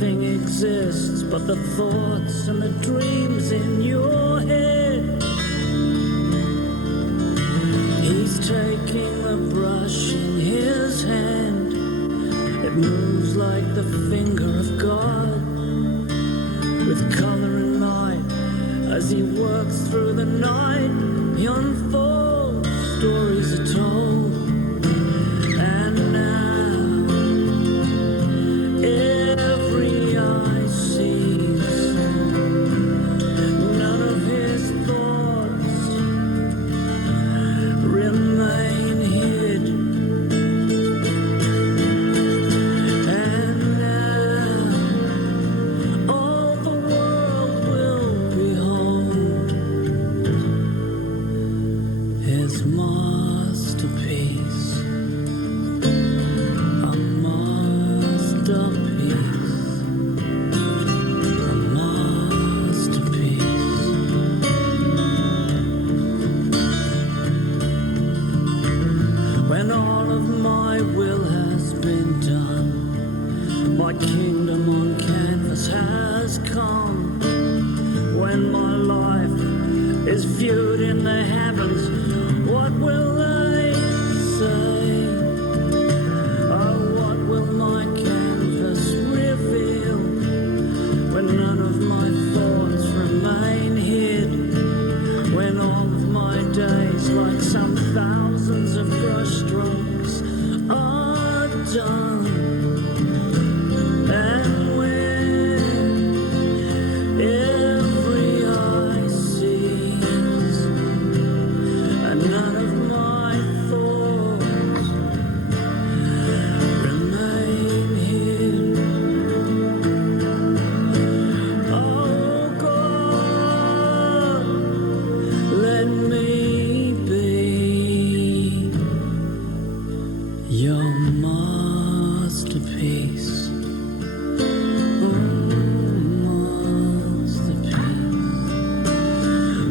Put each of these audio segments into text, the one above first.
Nothing exists but the thoughts and the dreams in your head. He's taking the brush in his hand. It moves like the finger of God, with color and light. As he works through the night, he unfolds, stories are told. And now every eye sees none of his thoughts remain hid. And now all the world will behold his masterpiece. A masterpiece. A masterpiece. When all of my will has been done, my kingdom on canvas has come. When my life is viewed in the heavens, what will they say? Oh, what will my canvas reveal when none of my thoughts remain hid? When all of my days, like some thousands of brushstrokes, are done. And when every eye sees and none of my thoughts remain hid. Oh God, let me be your masterpiece.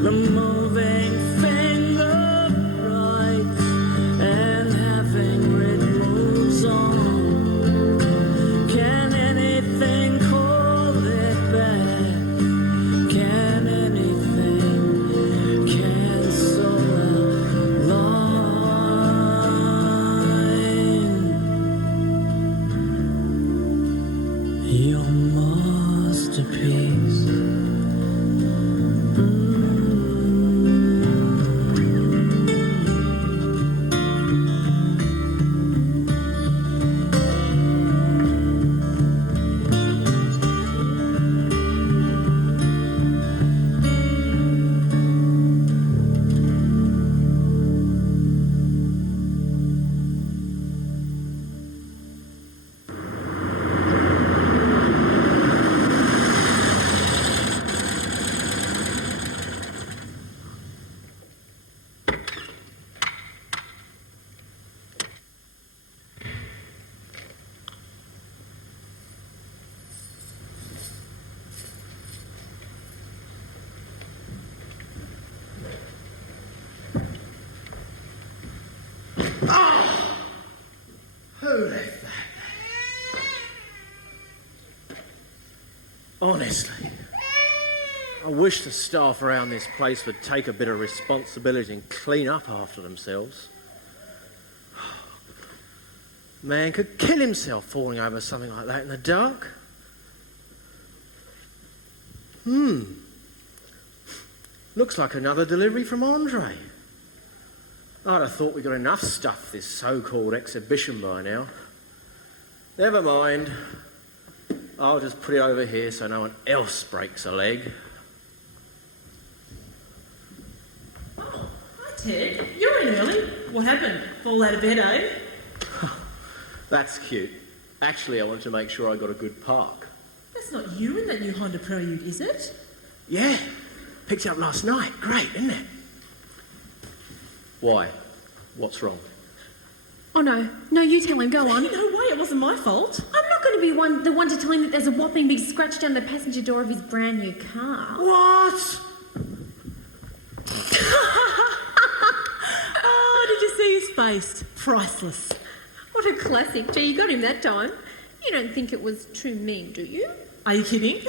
The moving finger writes, and having writ moves on. Can anything call it back? Can anything cancel a line? Your masterpiece. Who left that? Honestly, I wish the staff around this place would take a bit of responsibility and clean up after themselves. Man could kill himself falling over something like that in the dark. Looks like another delivery from Andre. I'd have thought we got enough stuff for this so-called exhibition by now. Never mind. I'll just put it over here so no one else breaks a leg. Oh, hi Ted. You're in early. What happened? Fall out of bed, eh? That's cute. Actually, I wanted to make sure I got a good park. That's not you in that new Honda Prelude, is it? Yeah. Picked it up last night. Great, isn't it? Why? What's wrong? Oh no, you tell him, go on. No way, it wasn't my fault. I'm not going to be the one to tell him that there's a whopping big scratch down the passenger door of his brand new car. What? Oh, did you see his face? Priceless. What a classic. Gee, you got him that time. You don't think it was too mean, do you? Are you kidding?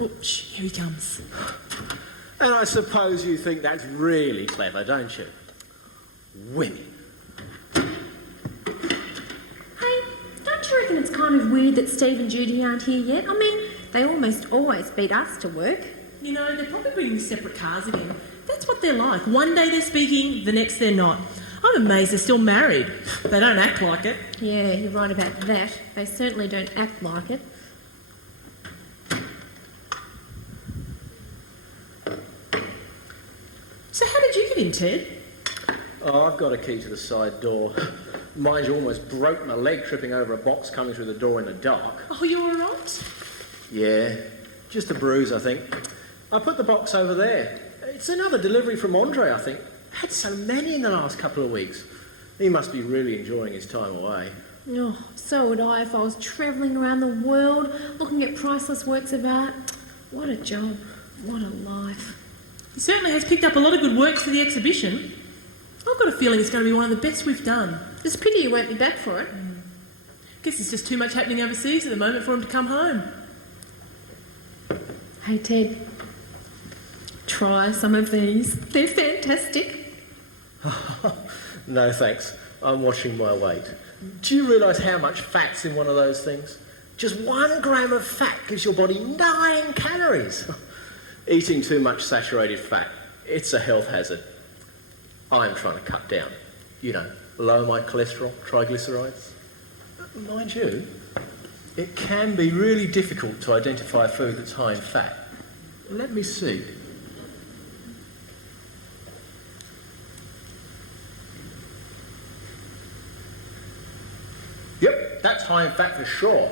Oh, shh, here he comes. And I suppose you think that's really clever, don't you? Women. Hey, don't you reckon it's kind of weird that Steve and Judy aren't here yet? I mean, they almost always beat us to work. You know, they're probably bringing separate cars again. That's what they're like. One day they're speaking, the next they're not. I'm amazed they're still married. They don't act like it. Yeah, you're right about that. They certainly don't act like it. So how did you get in, Ted? Oh, I've got a key to the side door. Mind you, almost broke my leg tripping over a box coming through the door in the dark. Oh, you all right? Yeah, just a bruise, I think. I put the box over there. It's another delivery from Andre, I think. Had so many in the last couple of weeks. He must be really enjoying his time away. Oh, so would I if I was travelling around the world looking at priceless works of art. What a job. What a life. He certainly has picked up a lot of good works for the exhibition. I've got a feeling it's going to be one of the best we've done. It's a pity you won't be back for it. Guess there's just too much happening overseas at the moment for him to come home. Hey, Ted. Try some of these. They're fantastic. No thanks. I'm watching my weight. Do you realise how much fat's in one of those things? Just 1 gram of fat gives your body 9 calories. Eating too much saturated fat, it's a health hazard. I'm trying to cut down. You know, lower my cholesterol, triglycerides. Mind you, it can be really difficult to identify a food that's high in fat. Let me see. Yep, that's high in fat for sure.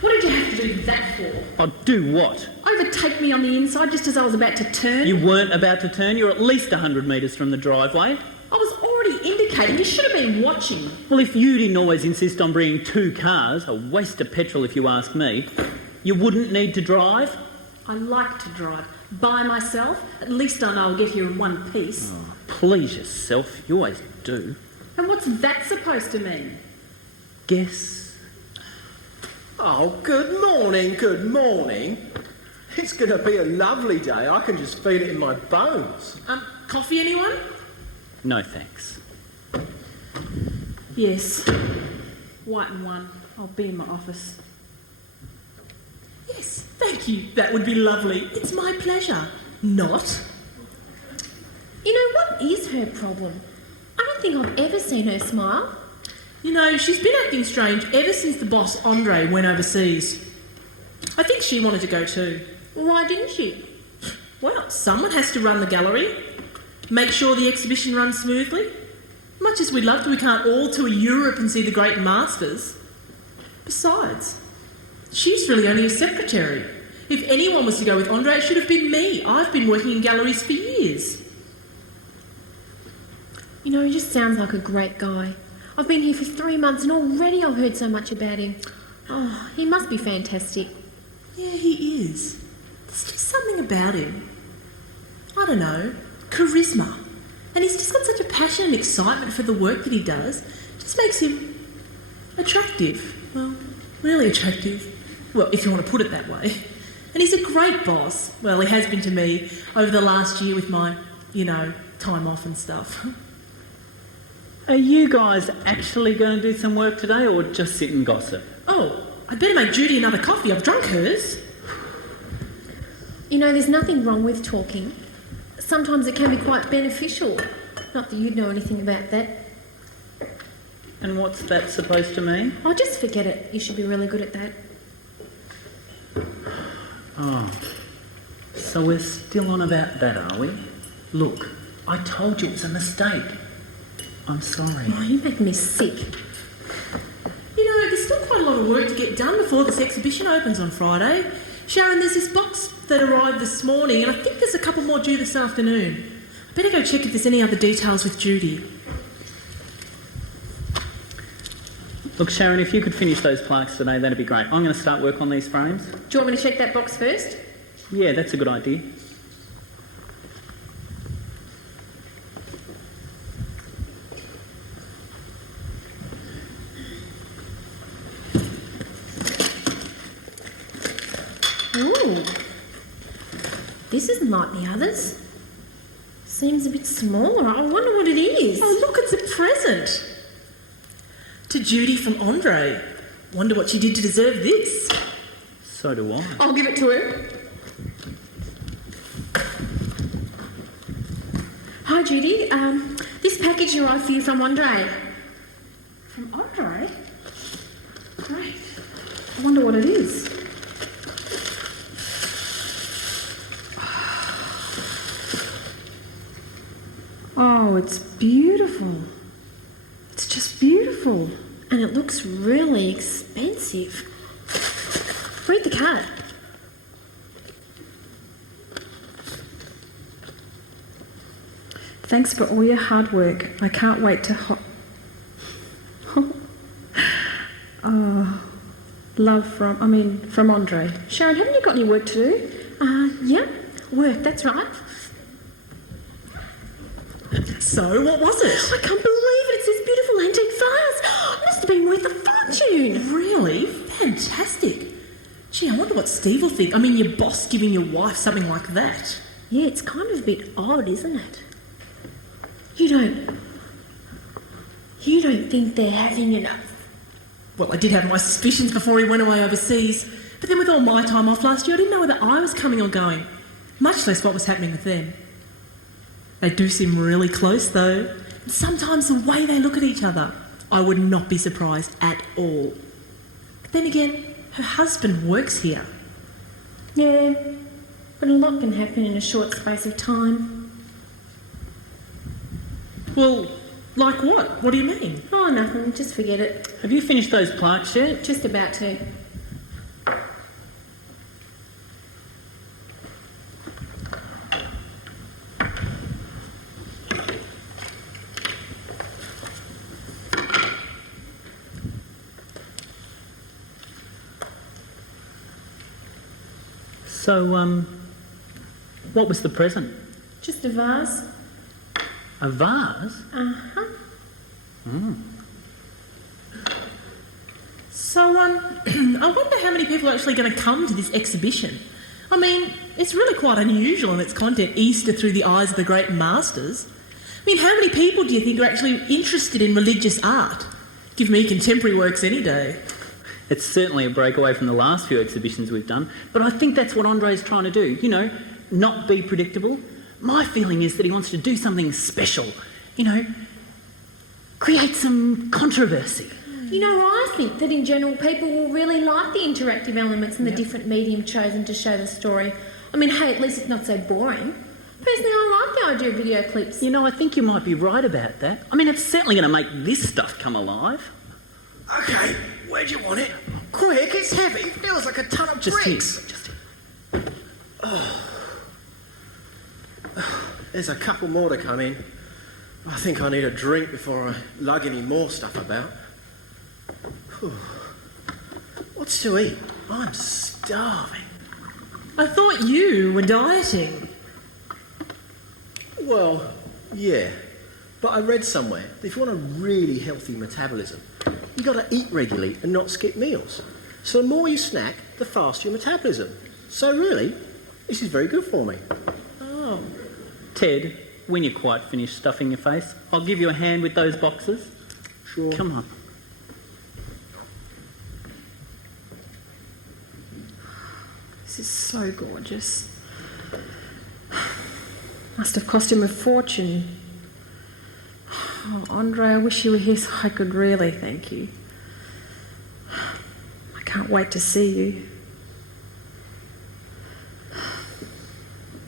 What did you have to do that for? Oh, do what? Overtake me on the inside just as I was about to turn? You weren't about to turn. You're at least 100 metres from the driveway. I was already indicating. You should have been watching. Well, if you didn't always insist on bringing 2 cars, a waste of petrol if you ask me, you wouldn't need to drive. I like to drive. By myself. At least I know I'll get here in one piece. Oh, please yourself. You always do. And what's that supposed to mean? Guess. Oh, good morning, good morning. It's going to be a lovely day. I can just feel it in my bones. Coffee, anyone? No thanks. Yes. White and one. I'll be in my office. Yes, thank you. That would be lovely. It's my pleasure. Not. You know, what is her problem? I don't think I've ever seen her smile. You know, she's been acting strange ever since the boss, Andre, went overseas. I think she wanted to go too. Why didn't she? Well, someone has to run the gallery, make sure the exhibition runs smoothly. Much as we'd love to, we can't all tour Europe and see the great masters. Besides, she's really only a secretary. If anyone was to go with Andre, it should have been me. I've been working in galleries for years. You know, he just sounds like a great guy. I've been here for 3 months and already I've heard so much about him. Oh, he must be fantastic. Yeah, he is. There's just something about him. I don't know, charisma. And he's just got such a passion and excitement for the work that he does. Just makes him attractive. Well, really attractive. Well, if you want to put it that way. And he's a great boss. Well, he has been to me over the last year with my, time off and stuff. Are you guys actually going to do some work today or just sit and gossip? Oh, I'd better make Judy another coffee. I've drunk hers. You know, there's nothing wrong with talking. Sometimes it can be quite beneficial. Not that you'd know anything about that. And what's that supposed to mean? Oh, just forget it. You should be really good at that. Oh, so we're still on about that, are we? Look, I told you it was a mistake. I'm sorry. Oh, you make me sick. You know, there's still quite a lot of work to get done before this exhibition opens on Friday. Sharon, there's this box that arrived this morning, and I think there's a couple more due this afternoon. I better go check if there's any other details with Judy. Look, Sharon, if you could finish those plaques today, that'd be great. I'm going to start work on these frames. Do you want me to check that box first? Yeah, that's a good idea. isn't like the others. Seems a bit smaller. I wonder what it is. Oh, look, it's a present. To Judy from Andre. Wonder what she did to deserve this. So do I. I'll give it to her. Hi, Judy. This package arrived for you from Andre. From Andre? Great. I wonder what it is. Oh, it's beautiful. It's just beautiful. And it looks really expensive. Read the card. Thanks for all your hard work. I can't wait to love from Andre. Sharon, haven't you got any work to do? Yeah, work, that's right. So, what was it? I can't believe it. It's this beautiful antique vase. It must have been worth a fortune. Really? Fantastic. Gee, I wonder what Steve will think. I mean, your boss giving your wife something like that. Yeah, it's kind of a bit odd, isn't it? You don't think they're having enough? Well, I did have my suspicions before he went away overseas. But then with all my time off last year, I didn't know whether I was coming or going. Much less what was happening with them. They do seem really close, though. And sometimes the way they look at each other, I would not be surprised at all. But then again, her husband works here. Yeah, but a lot can happen in a short space of time. Well, like what? What do you mean? Oh, nothing. Just forget it. Have you finished those plaques yet? Just about to. So, what was the present? Just a vase. A vase? Uh-huh. So, I wonder how many people are actually going to come to this exhibition. I mean, it's really quite unusual in its content, Easter through the eyes of the great masters. I mean, how many people do you think are actually interested in religious art? Give me contemporary works any day. It's certainly a breakaway from the last few exhibitions we've done, but I think that's what Andre's trying to do, you know, not be predictable. My feeling is that he wants to do something special, you know, create some controversy. You know, I think that in general people will really like the interactive elements and the different medium chosen to show the story. I mean, hey, at least it's not so boring. Personally, I like the idea of video clips. You know, I think you might be right about that. I mean, it's certainly going to make this stuff come alive. Okay, where'd you want it? Quick, it's heavy. It feels like a ton of Just bricks. here. There's a couple more to come in. I think I need a drink before I lug any more stuff about. Whew. What's to eat? I'm starving. I thought you were dieting. Well, yeah. But I read somewhere that if you want a really healthy metabolism, you got to eat regularly and not skip meals. So the more you snack, the faster your metabolism. So really, this is very good for me. Oh. Ted, when you're quite finished stuffing your face, I'll give you a hand with those boxes. Sure. Come on. This is so gorgeous. Must have cost him a fortune. Oh, Andre, I wish you were here so I could really thank you. I can't wait to see you.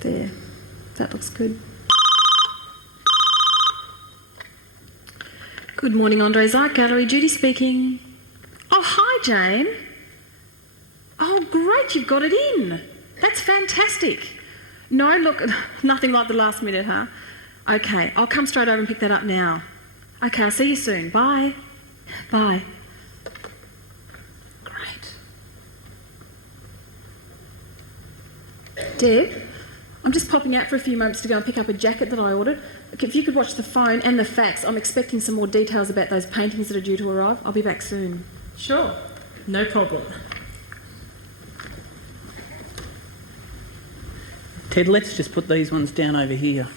There, that looks good. Good morning, Andre's Art Gallery. Judy speaking. Oh, hi, Jane. Oh, great, you've got it in. That's fantastic. No, look, nothing like the last minute, huh? Okay, I'll come straight over and pick that up now. Okay, I'll see you soon. Bye. Bye. Great. Deb, I'm just popping out for a few moments to go and pick up a jacket that I ordered. Look, if you could watch the phone and the fax, I'm expecting some more details about those paintings that are due to arrive. I'll be back soon. Sure. No problem. Ted, let's just put these ones down over here.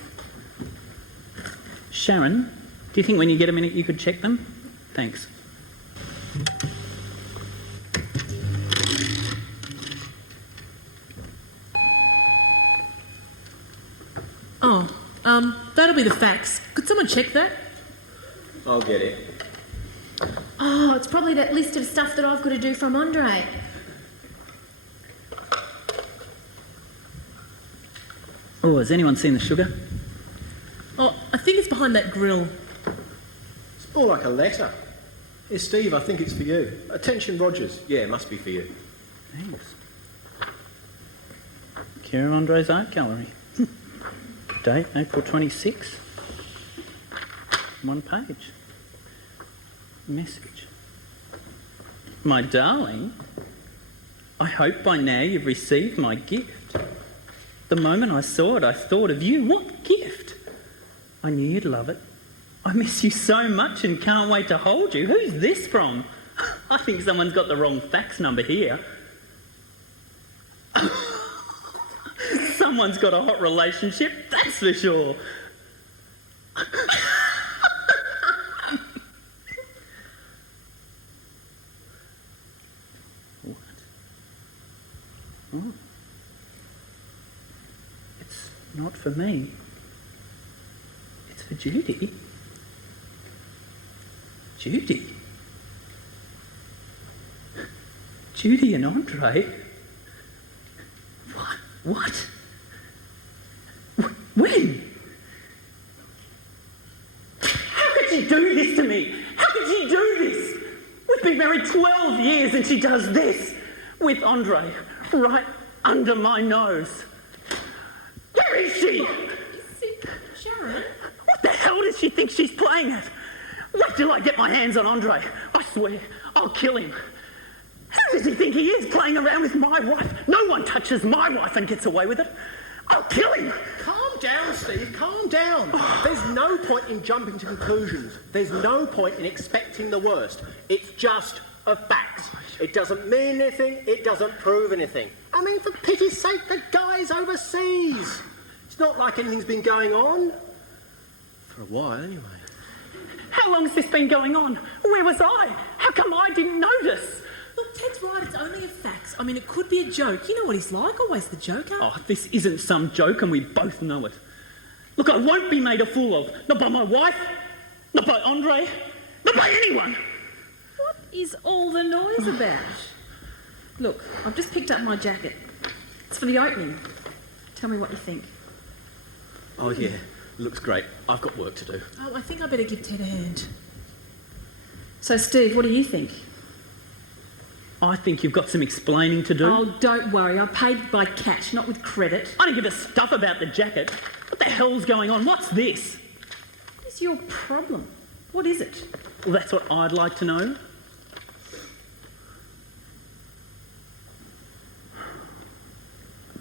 Sharon, do you think when you get a minute you could check them? Thanks. That'll be the fax. Could someone check that? I'll get it. Oh, it's probably that list of stuff that I've got to do from Andre. Oh, has anyone seen the sugar? Oh, I think it's behind that grill. It's more like a letter. Here, Steve, I think it's for you. Attention, Rogers. Yeah, it must be for you. Thanks. Care of Andre's art gallery. Date, April 26. One page. Message. My darling, I hope by now you've received my gift. The moment I saw it, I thought of you. What gift? I knew you'd love it. I miss you so much and can't wait to hold you. Who's this from? I think someone's got the wrong fax number here. Someone's got a hot relationship, that's for sure. What? Oh. It's not for me. It's for Judy. Judy? Judy and Andre? What? When? How could she do this to me? How could she do this? We've been married 12 years and she does this with Andre right under my nose. Where is she? Sharon? What the hell does she think she's playing at? Wait till I get my hands on Andre. I swear, I'll kill him. Who does he think he is, playing around with my wife? No one touches my wife and gets away with it. I'll kill him. Calm down, Steve, calm down. There's no point in jumping to conclusions. There's no point in expecting the worst. It's just a fact. It doesn't mean anything, it doesn't prove anything. I mean, for pity's sake, the guy's overseas. It's not like anything's been going on. For a while, anyway. How long's this been going on? Where was I? How come I didn't notice? Look, Ted's right, it's only a fax. I mean, it could be a joke. You know what he's like, always the joker. Oh, this isn't some joke and we both know it. Look, I won't be made a fool of. Not by my wife, not by Andre, not by anyone. What is all the noise about? Look, I've just picked up my jacket. It's for the opening. Tell me what you think. Oh, yeah, looks great. I've got work to do. Oh, I think I better give Ted a hand. So, Steve, what do you think? I think you've got some explaining to do. Oh, don't worry. I paid by cash, not with credit. I don't give a stuff about the jacket. What the hell's going on? What's this? What is your problem? What is it? Well, that's what I'd like to know.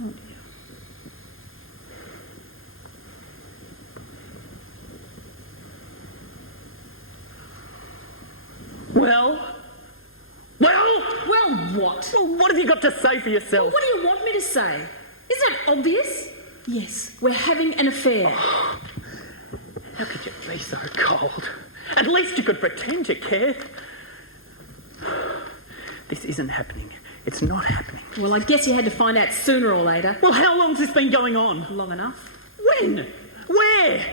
Oh, dear. Well, Well, what? well, what have you got to say for yourself? Well, what do you want me to say? Isn't it obvious? Yes, we're having an affair. How could you be so cold? At least you could pretend you cared. This isn't happening. It's not happening. Well, I guess you had to find out sooner or later. Well, how long's this been going on? Long enough. When? Where?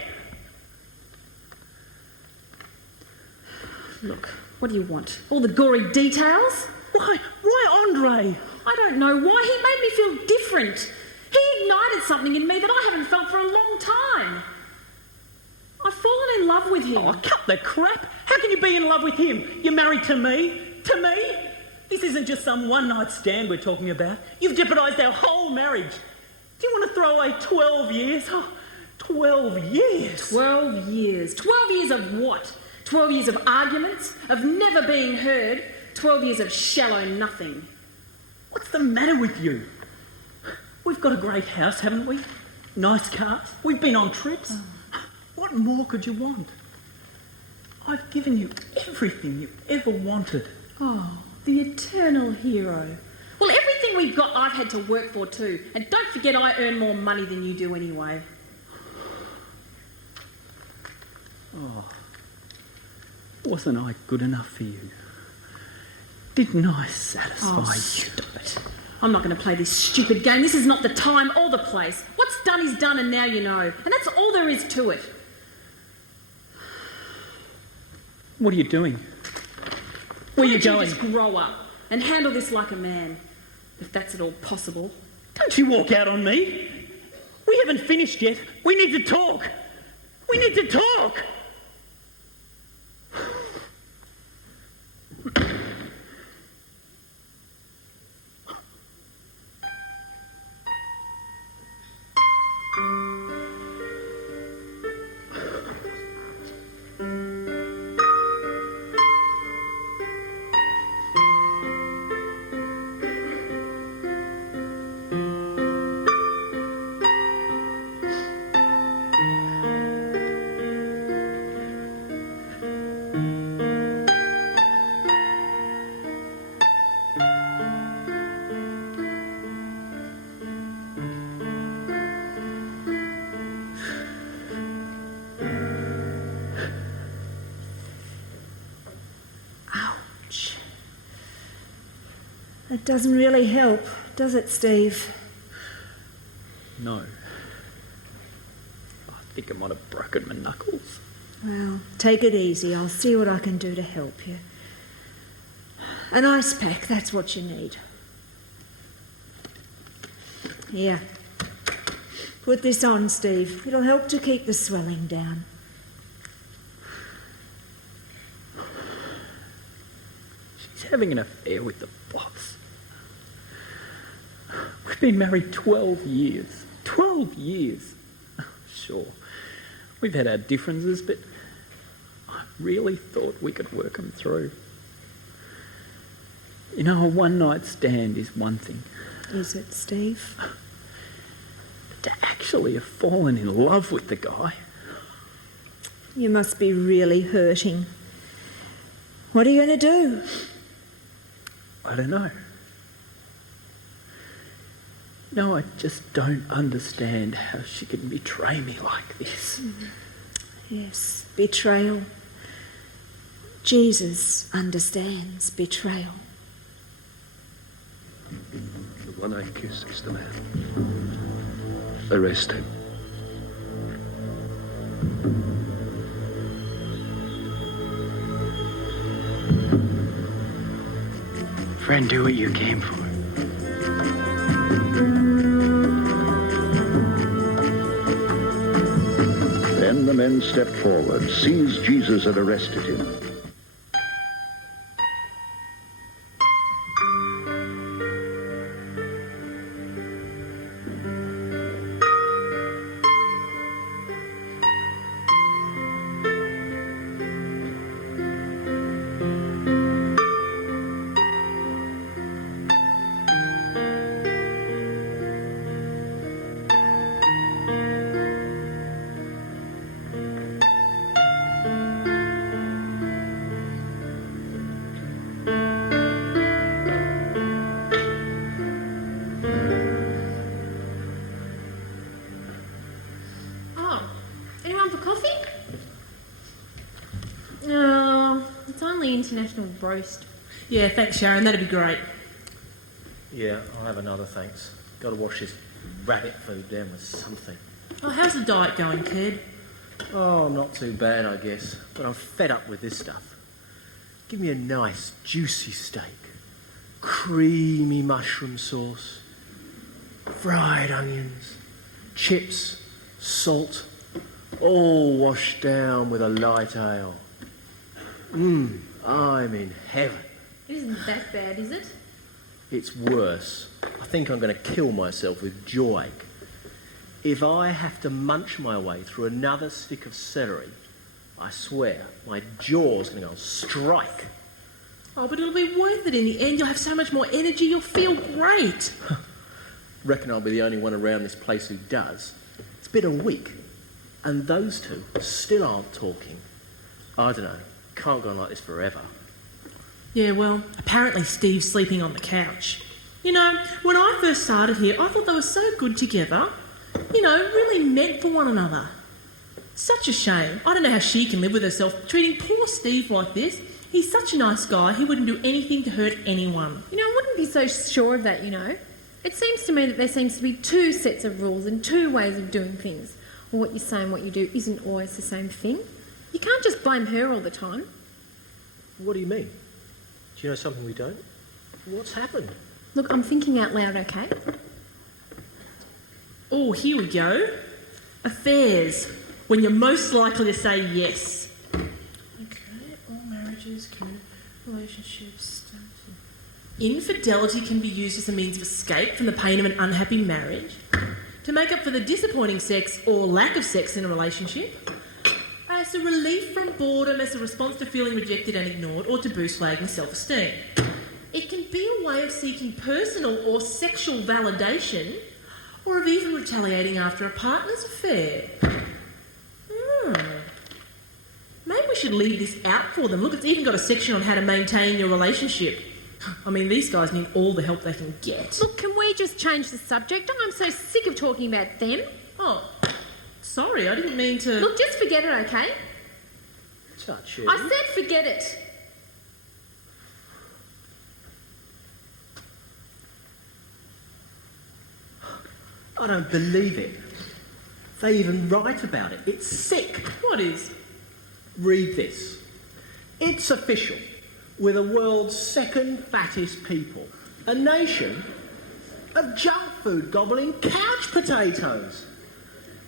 Look, what do you want? All the gory details? Why? Why Andre? I don't know why. He made me feel different. He ignited something in me that I haven't felt for a long time. I've fallen in love with him. Oh, cut the crap. How can you be in love with him? You're married to me? To me? This isn't just some one-night stand we're talking about. You've jeopardised our whole marriage. Do you want to throw away 12 years? Oh, 12 years? 12 years. 12 years of what? 12 years of arguments, of never being heard, 12 years of shallow nothing. What's the matter with you? We've got a great house, haven't we? Nice cars. We've been on trips. What more could you want? I've given you everything you ever wanted. Oh, the eternal hero. Well, everything Everything we've got I've had to work for too. And don't forget I earn more money than you do anyway. Wasn't I good enough for you? Didn't I satisfy Oh, you? stop it. I'm not going to play this stupid game. This is not the time or the place. What's done is done and now you know. And that's all there is to it. What are you doing? Where are you Why don't going? just grow up and handle this like a man, if that's at all possible. Don't you walk out on me. We haven't finished yet. We need to talk. We need to talk. Ouch. It doesn't really help, does it, Steve? No. I think I might have broken my knuckles. Well, take it easy. I'll see what I can do to help you. An ice pack, that's what you need. Here. Put this on, Steve. It'll help to keep the swelling down. She's having an affair with the boss. We've been married 12 years. 12 years. Sure, we've had our differences, but I really thought we could work them through. You know, a one-night stand is one thing. Is it, Steve? But to actually have fallen in love with the guy... You must be really hurting. What are you going to do? I don't know. No, I just don't understand how she can betray me like this. Yes, betrayal. Jesus understands betrayal. The one I kiss is the man. Arrest him. Friend, do what you came for. Then the men stepped forward, seized Jesus, and arrested him. Oh, anyone for coffee? Oh, it's only International Roast. Yeah, thanks, Sharon. That'd be great. Yeah, I'll have another, thanks. Got to wash this rabbit food down with something. Oh, how's the diet going, Ted? Oh, not too bad, I guess. But I'm fed up with this stuff. Give me a nice, juicy steak. Creamy mushroom sauce. Fried onions. Chips. Salt. All washed down with a light ale. I'm in heaven. It isn't that bad, is it? It's worse. I think I'm going to kill myself with jawache. If I have to munch my way through another stick of celery, I swear my jaw's going to go on strike. Oh, but it'll be worth it in the end. You'll have so much more energy. You'll feel great. Reckon I'll be the only one around this place who does. It's been a week, and those two still aren't talking. I don't know. Can't go on like this forever. Yeah, well, apparently Steve's sleeping on the couch. You know, when I first started here, I thought they were so good together. You know, really meant for one another. Such a shame. I don't know how she can live with herself, treating poor Steve like this. He's such a nice guy, he wouldn't do anything to hurt anyone. You know, I wouldn't be so sure of that, you know. It seems to me that there seems to be two sets of rules and two ways of doing things. Or what you say and what you do isn't always the same thing. You can't just blame her all the time. What do you mean? Do you know something we don't? What's happened? Look, I'm thinking out loud, okay? Oh, here we go. Affairs. When you're most likely to say yes. Okay, all marriages, relationships, infidelity can be used as a means of escape from the pain of an unhappy marriage, to make up for the disappointing sex or lack of sex in a relationship, as a relief from boredom as a response to feeling rejected and ignored, or to boost flagging self-esteem. It can be a way of seeking personal or sexual validation, or of even retaliating after a partner's affair. Maybe we should leave this out for them. Look, it's even got a section on how to maintain your relationship. I mean, these guys need all the help they can get. Look, can we just change the subject? I'm so sick of talking about them. Oh, sorry, I didn't mean to... Look, just forget it, okay? Touch it. I said forget it. I don't believe it. They even write about it. It's sick. What is? Read this. It's official. We're the world's second fattest people. A nation of junk food gobbling couch potatoes.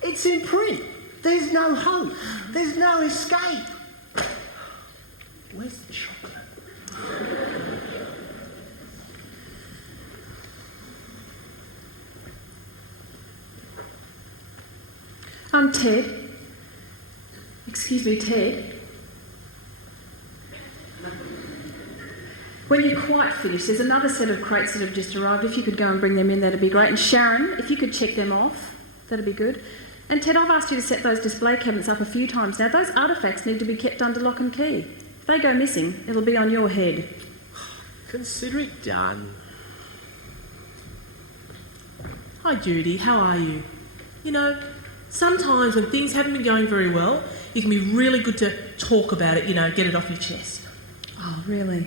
It's in print. There's no hope. There's no escape. Where's the chocolate? Ted. Excuse me, Ted. When you're quite finished, there's another set of crates that have just arrived. If you could go and bring them in, that'd be great. And Sharon, if you could check them off, that'd be good. And Ted, I've asked you to set those display cabinets up a few times now. Those artefacts need to be kept under lock and key. If they go missing, it'll be on your head. Consider it done. Hi, Judy. How are you? You know, sometimes when things haven't been going very well, it can be really good to talk about it, you know, get it off your chest. Oh, really?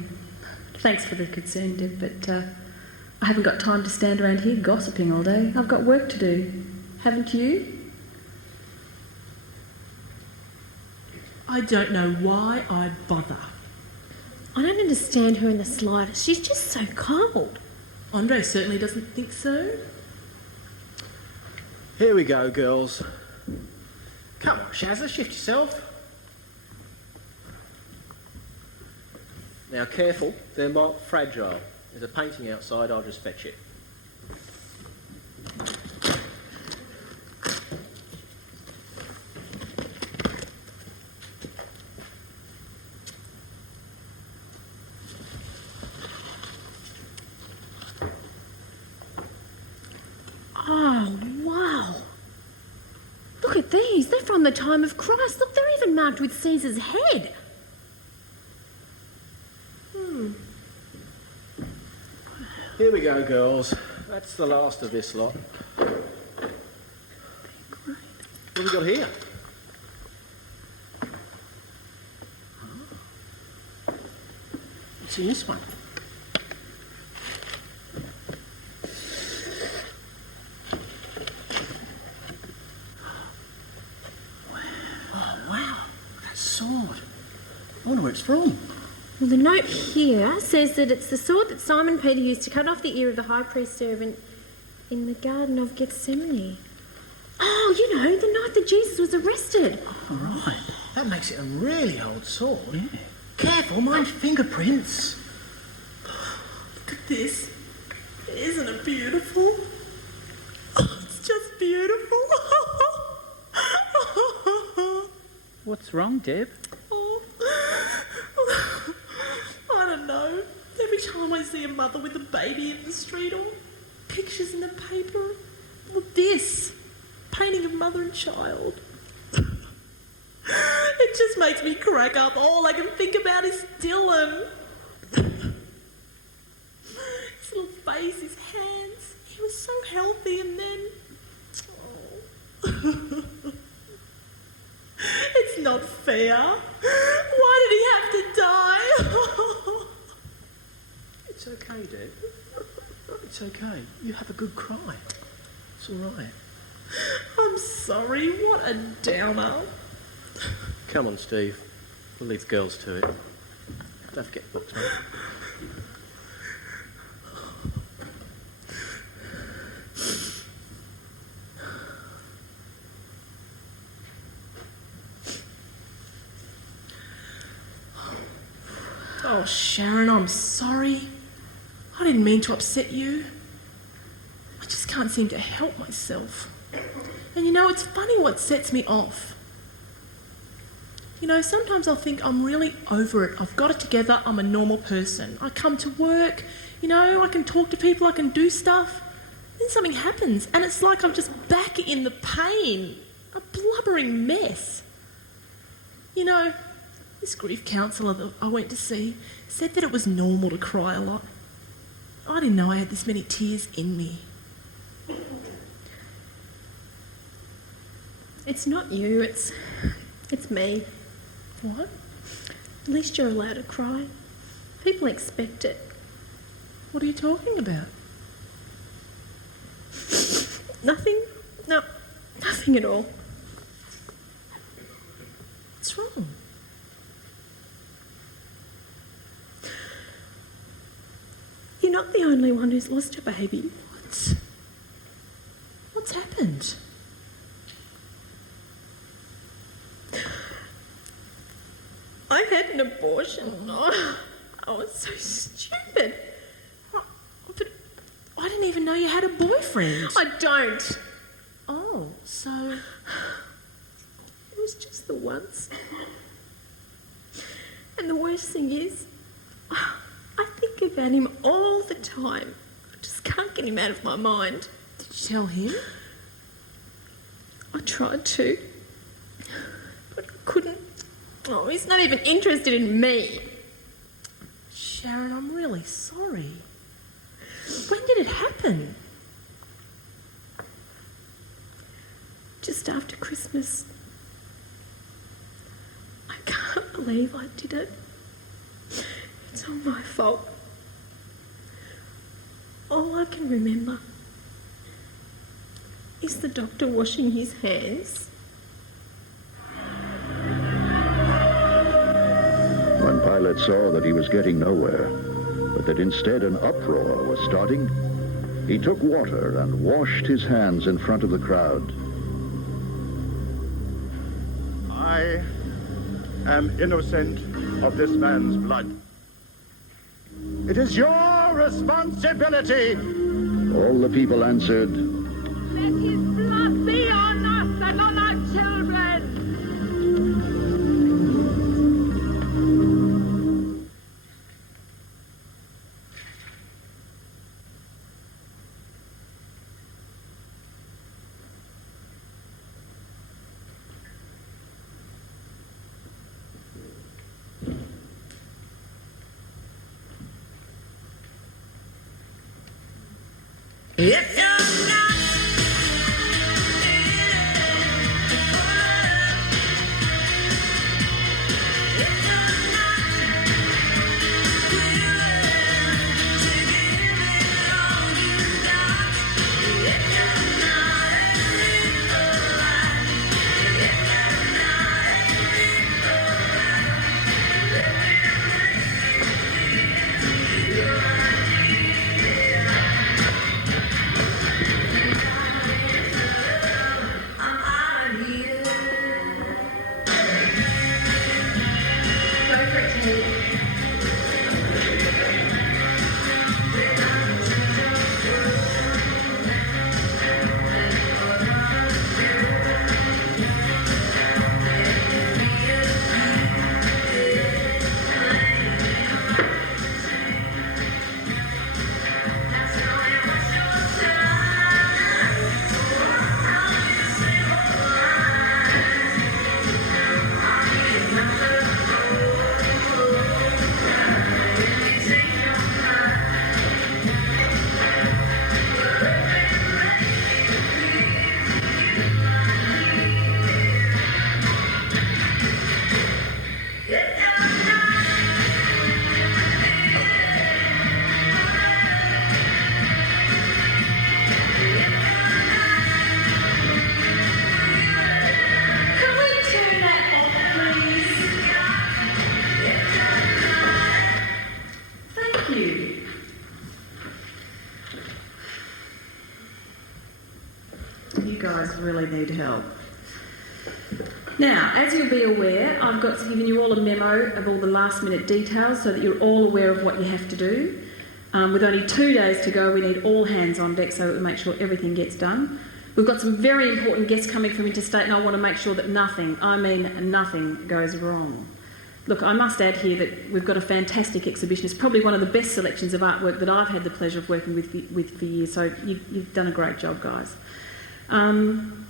Thanks for the concern, Deb, but I haven't got time to stand around here gossiping all day. I've got work to do. Haven't you? I don't know why I bother. I don't understand her in the slightest. She's just so cold. Andre certainly doesn't think so. Here we go, girls. Come on, Shazza, shift yourself. Now, careful, they're marked fragile. There's a painting outside, I'll just fetch it. Oh, wow. Look at these. They're from the time of Christ. Look, they're even marked with Caesar's head. Here we go, girls. That's the last of this lot. What have we got here? What's in this one? Oh, wow. That sword. I wonder where it's from. Well, the note here says that it's the sword that Simon Peter used to cut off the ear of the high priest servant in the Garden of Gethsemane. Oh, you know, the night that Jesus was arrested. All right. That makes it a really old sword. Yeah. Careful, mind fingerprints. Look at this. Isn't it beautiful? Oh, it's just beautiful. What's wrong, Deb? I don't know. Every time I see a mother with a baby in the street or pictures in the paper, or this, painting of mother and child. It just makes me crack up. All I can think about is Dylan. His little face, his hands. He was so healthy, and then... Oh. It's not fair. Why did he have to die? It's okay, Dad. It's okay. You have a good cry. It's all right. I'm sorry. What a downer. Come on, Steve. We'll leave the girls to it. Don't forget the books, mate. Oh, Sharon, I'm sorry. I didn't mean to upset you. I just can't seem to help myself. And you know, it's funny what sets me off. You know, sometimes I'll think I'm really over it. I've got it together. I'm a normal person. I come to work, you know, I can talk to people, I can do stuff. Then something happens and it's like I'm just back in the pain. A blubbering mess. You know, this grief counsellor that I went to see said that it was normal to cry a lot. I didn't know I had this many tears in me. It's not you, it's me. What? At least you're allowed to cry. People expect it. What are you talking about? Nothing? No, nothing at all. What's wrong? You're not the only one who's lost a baby. What? What's happened? I had an abortion. Oh, I was so stupid. But I didn't even know you had a boyfriend. I don't. Oh, so... It was just the once. And the worst thing is, I think about him all the time. I just can't get him out of my mind. Did you tell him? I tried to, but I couldn't. Oh, he's not even interested in me. Sharon, I'm really sorry. When did it happen? Just after Christmas. I can't believe I did it. It's all my fault. All I can remember is the doctor washing his hands. When Pilate saw that he was getting nowhere, but that instead an uproar was starting, he took water and washed his hands in front of the crowd. I am innocent of this man's blood. It is your responsibility. All the people answered, Let his blood be on us and on our children. If you're not really need help. Now, as you'll be aware, I've got given you all a memo of all the last-minute details so that you're all aware of what you have to do. With only 2 days to go, we need all hands on deck so that we make sure everything gets done. We've got some very important guests coming from interstate, and I want to make sure that nothing, I mean nothing, goes wrong. Look, I must add here that we've got a fantastic exhibition. It's probably one of the best selections of artwork that I've had the pleasure of working with for years, so you've done a great job, guys. Don't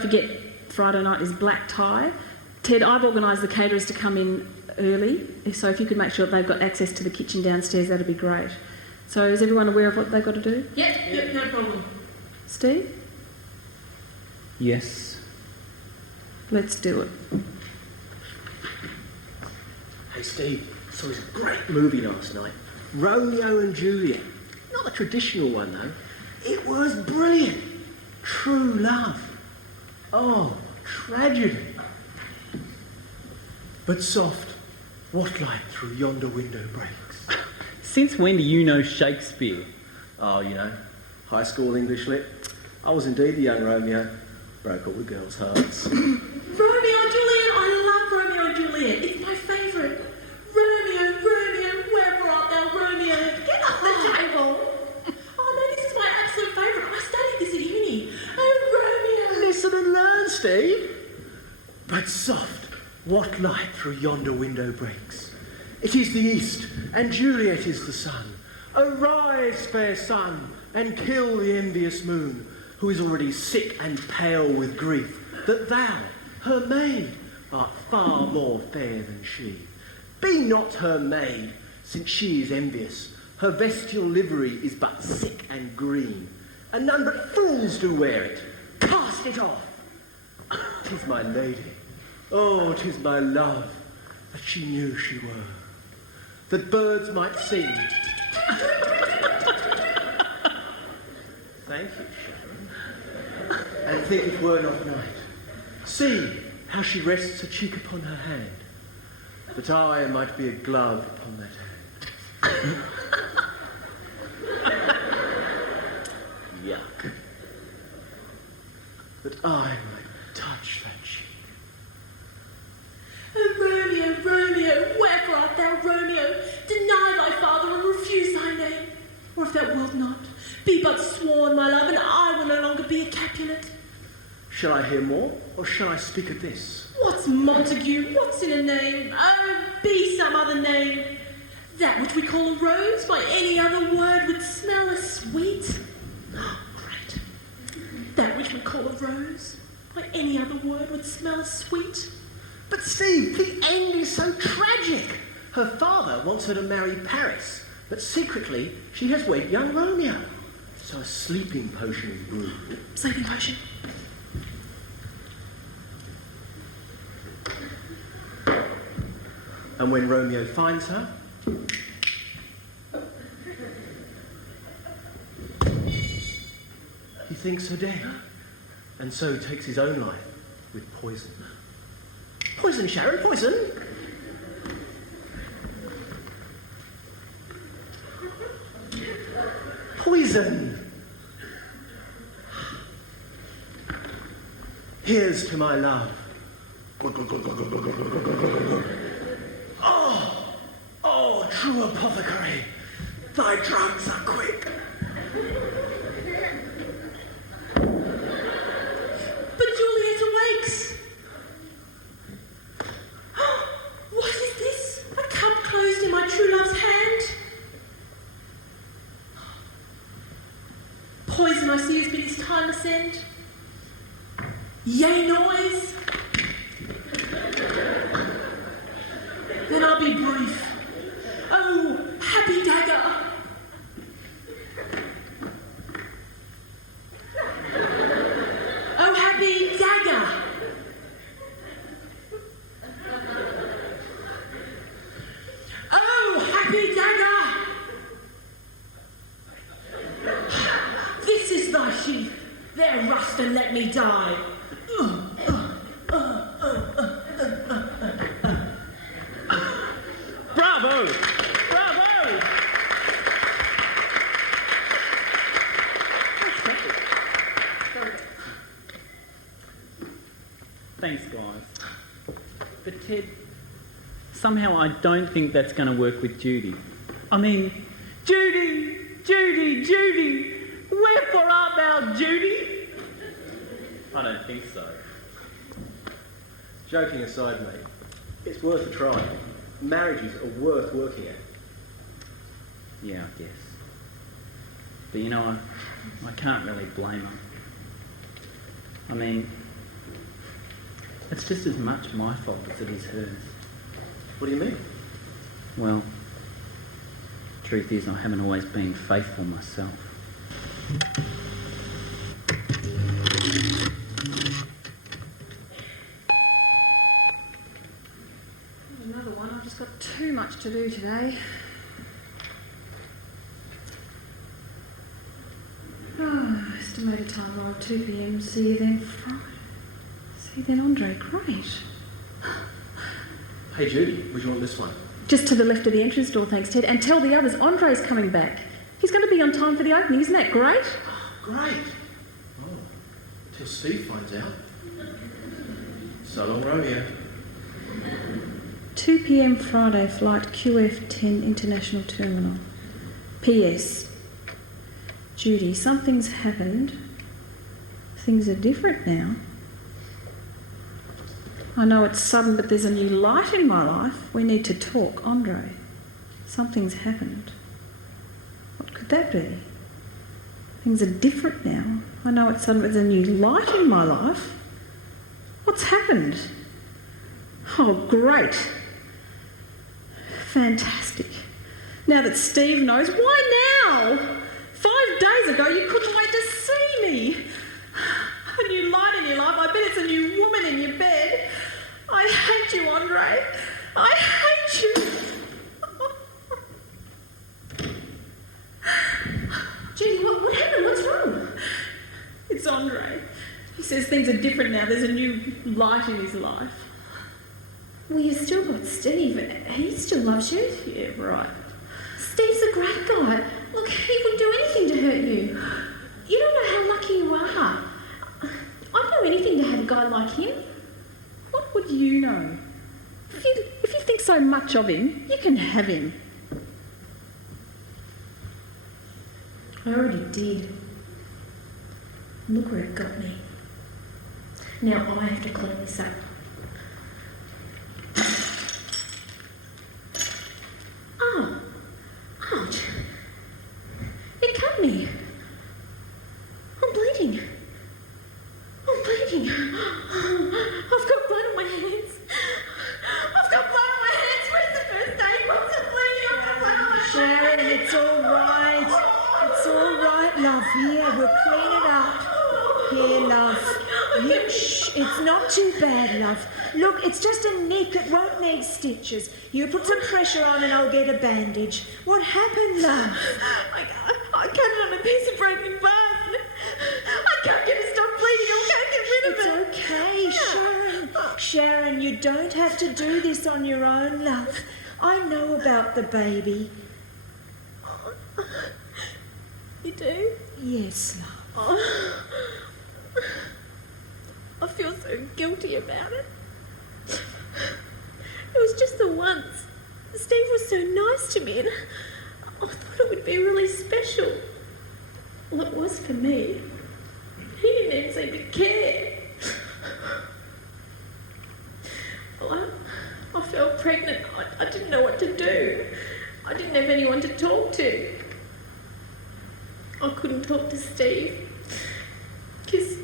forget, Friday night is black tie. Ted, I've organised the caterers to come in early, so if you could make sure that they've got access to the kitchen downstairs, that'd be great. So is everyone aware of what they've got to do? Yep, no problem. Steve? Yes. Let's do it. Hey Steve, saw this great movie last night. Romeo and Juliet. Not the traditional one though. It was brilliant. True love. Oh, tragedy. But soft, what light through yonder window breaks? Since when do you know Shakespeare? Oh, you know, high school English lit. I was indeed the young Romeo. Broke all the girls' hearts. Romeo and Juliet, I love Romeo and Juliet. It's my favourite. Romeo, Romeo, where art thou, Romeo? Get off the table. Oh no, this is my absolute favourite. I studied this at uni. Oh, Romeo. Listen and learn, Steve. But soft, what light through yonder window breaks? It is the east, and Juliet is the sun. Arise, fair sun, and kill the envious moon, who is already sick and pale with grief, that thou, her maid, art far more fair than she. Be not her maid, since she is envious. Her vestal livery is but sick and green, and none but fools do wear it. Cast it off. 'Tis my lady, oh, 'tis my love, that she knew she were, that birds might sing. Thank you, Sharon. And think it were not night. See how she rests her cheek upon her hand, that I might be a glove upon that hand. Yuck. That I might touch that cheek. Oh, Romeo, Romeo, wherefore art thou, Romeo? Deny thy father and refuse thy name. Or if thou wilt not, be but sworn, my love, and I will no longer be a Capulet. Shall I hear more, or shall I speak of this? What's Montague? What's in a name? Oh, be some other name. That which we call a rose, by any other word would smell as sweet. Great. That which we call a rose, by any other word would smell as sweet. But Steve, the end is so tragic. Her father wants her to marry Paris, but secretly she has wed young Romeo. So a sleeping potion is brewed. Sleeping potion. And when Romeo finds her, he thinks her dead, and so takes his own life with poison. Poison, Sharon, poison! Poison! Here's to my love. Oh, true apothecary, thy drugs are quick. But Juliet awakes. What is this? A cup closed in my true love's hand? Poison I see has been his time ascend. Yea noise. Then I'll be brief. Oh, happy dagger. Oh, happy dagger. Oh, happy dagger. This is thy sheath. There rust and let me die. Bravo! Bravo! Thanks, guys. But Ted, somehow I don't think that's going to work with Judy. I mean, Judy! Wherefore art thou, Judy? I don't think so. Joking aside, mate, it's worth a try. Marriages are worth working at. Yeah, I guess. But you know, I can't really blame her. I mean, it's just as much my fault as it is hers. What do you mean? Well, truth is I haven't always been faithful myself. Another one. I've just got too much to do today. Oh, estimated time arrive 2 p.m. See you then Friday. See you then Andre. Great. Hey, Judy, would you want this one? Just to the left of the entrance door, thanks, Ted. And tell the others Andre's coming back. He's going to be on time for the opening. Isn't that great? Great. Oh, until Steve finds out. So long, Romeo. 2 p.m. Friday, flight QF10 International Terminal. P.S. Judy, something's happened. Things are different now. I know it's sudden, but there's a new light in my life. We need to talk, Andre. Something's happened. What could that be? Things are different now. I know it's sudden, but there's a new light in my life. What's happened? Oh, great. Fantastic. Now that Steve knows, why now? 5 days ago you couldn't wait to see me. A new light in your life. I bet it's a new woman in your bed. I hate you, Andre. I hate you. Judy, what happened? What's wrong? It's Andre. He says things are different now. There's a new light in his life. Well, you still got Steve. He still loves you. Yeah, right. Steve's a great guy. Look, he would do anything to hurt you. You don't know how lucky you are. I'd do anything to have a guy like him. What would you know? If you think so much of him, you can have him. I already did. Look where it got me. Now I have to clean this up. Oh, ouch. It cut me. I'm bleeding. I'm bleeding. I've got blood on my hands. I've got blood on my hands. Where's the first aid box? I'm bleeding. I've got blood on my hands. Sharon, it's all right. It's all right, love. Here, we'll clean it up. Here, love. Shh, it's not too bad, love. Look, it's just a nick. It won't need stitches. You put some pressure on and I'll get a bandage. What happened, love? I cut it on a piece of broken bone. I can't get it to stop bleeding. I can't get rid of it. It's okay, Sharon. Sharon, you don't have to do this on your own, love. I know about the baby. You do? Yes, love. Oh. I feel so guilty about it. It was just the once. Steve was so nice to me and I thought it would be really special. Well, it was for me. He didn't even seem to care. Well, I felt pregnant. I didn't know what to do. I didn't have anyone to talk to. I couldn't talk to Steve because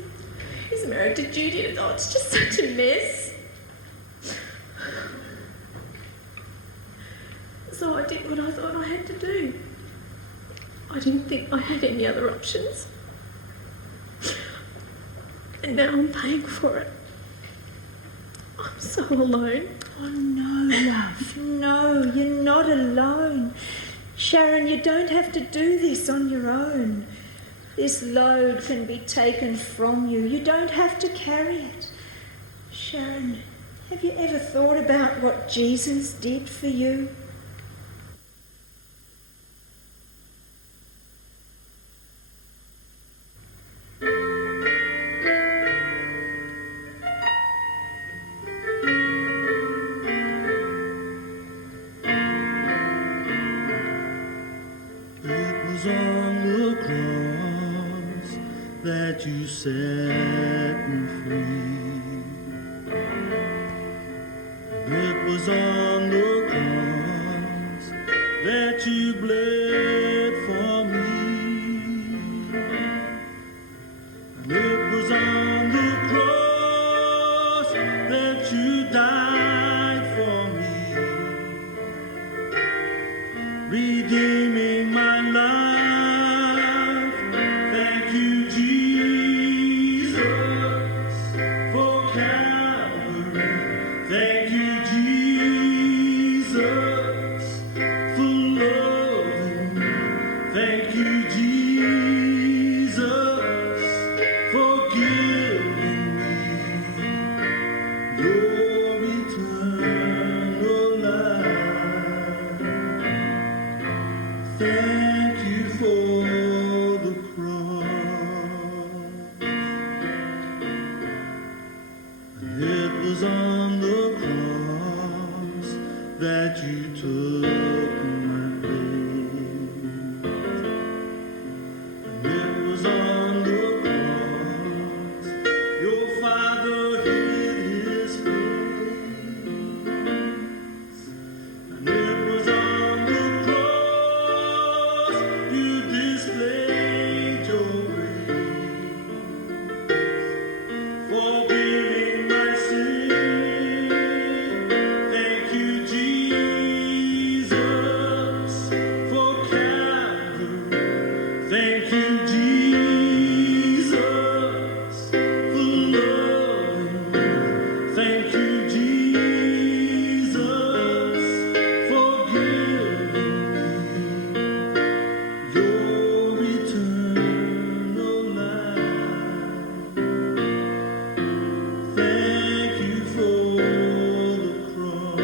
he's married to Judy and oh, it's just such a mess. So I did what I thought I had to do. I didn't think I had any other options. And now I'm paying for it. I'm so alone. Oh, no, love. No, you're not alone. Sharon, you don't have to do this on your own. This load can be taken from you. You don't have to carry it. Sharon, have you ever thought about what Jesus did for you? was on the cross that you bled for me. And it was on the cross that you died for me, redeeming my life. Thank you, Jesus, for Calvary. Thank you, Jesus, for loving me. Thank you, Jesus, for giving me your eternal life. Thank you for the cross. And it was on the cross that you took my place. And it was on the cross your Father hid his face. And it was on the cross you displayed your grace, forgiving my sin. Thank you, Jesus, for Calvary. Thank you, Jesus, for loving me. Thank you, Jesus, for giving me your eternal life. Thank you for the cross.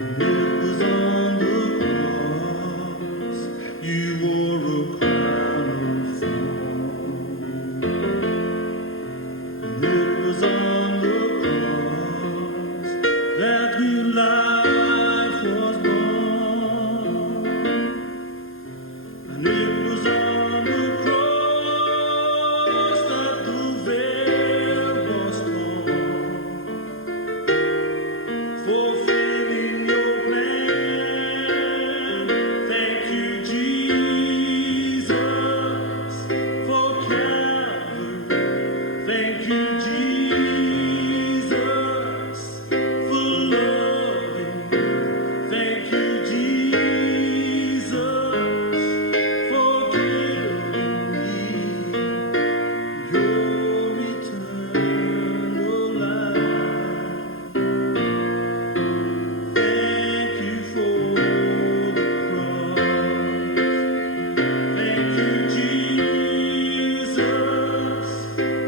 And it was on the cross you wore a crown of thorns. And it was on the cross that new life was born. And it was on the cross that the veil was torn, fulfilling your plan. Thank you, Jesus, for Calvary. Thank you, Jesus, for loving me. Thank you, Jesus, for giving me your eternal life. Thank you for the cross. Thank you, Jesus,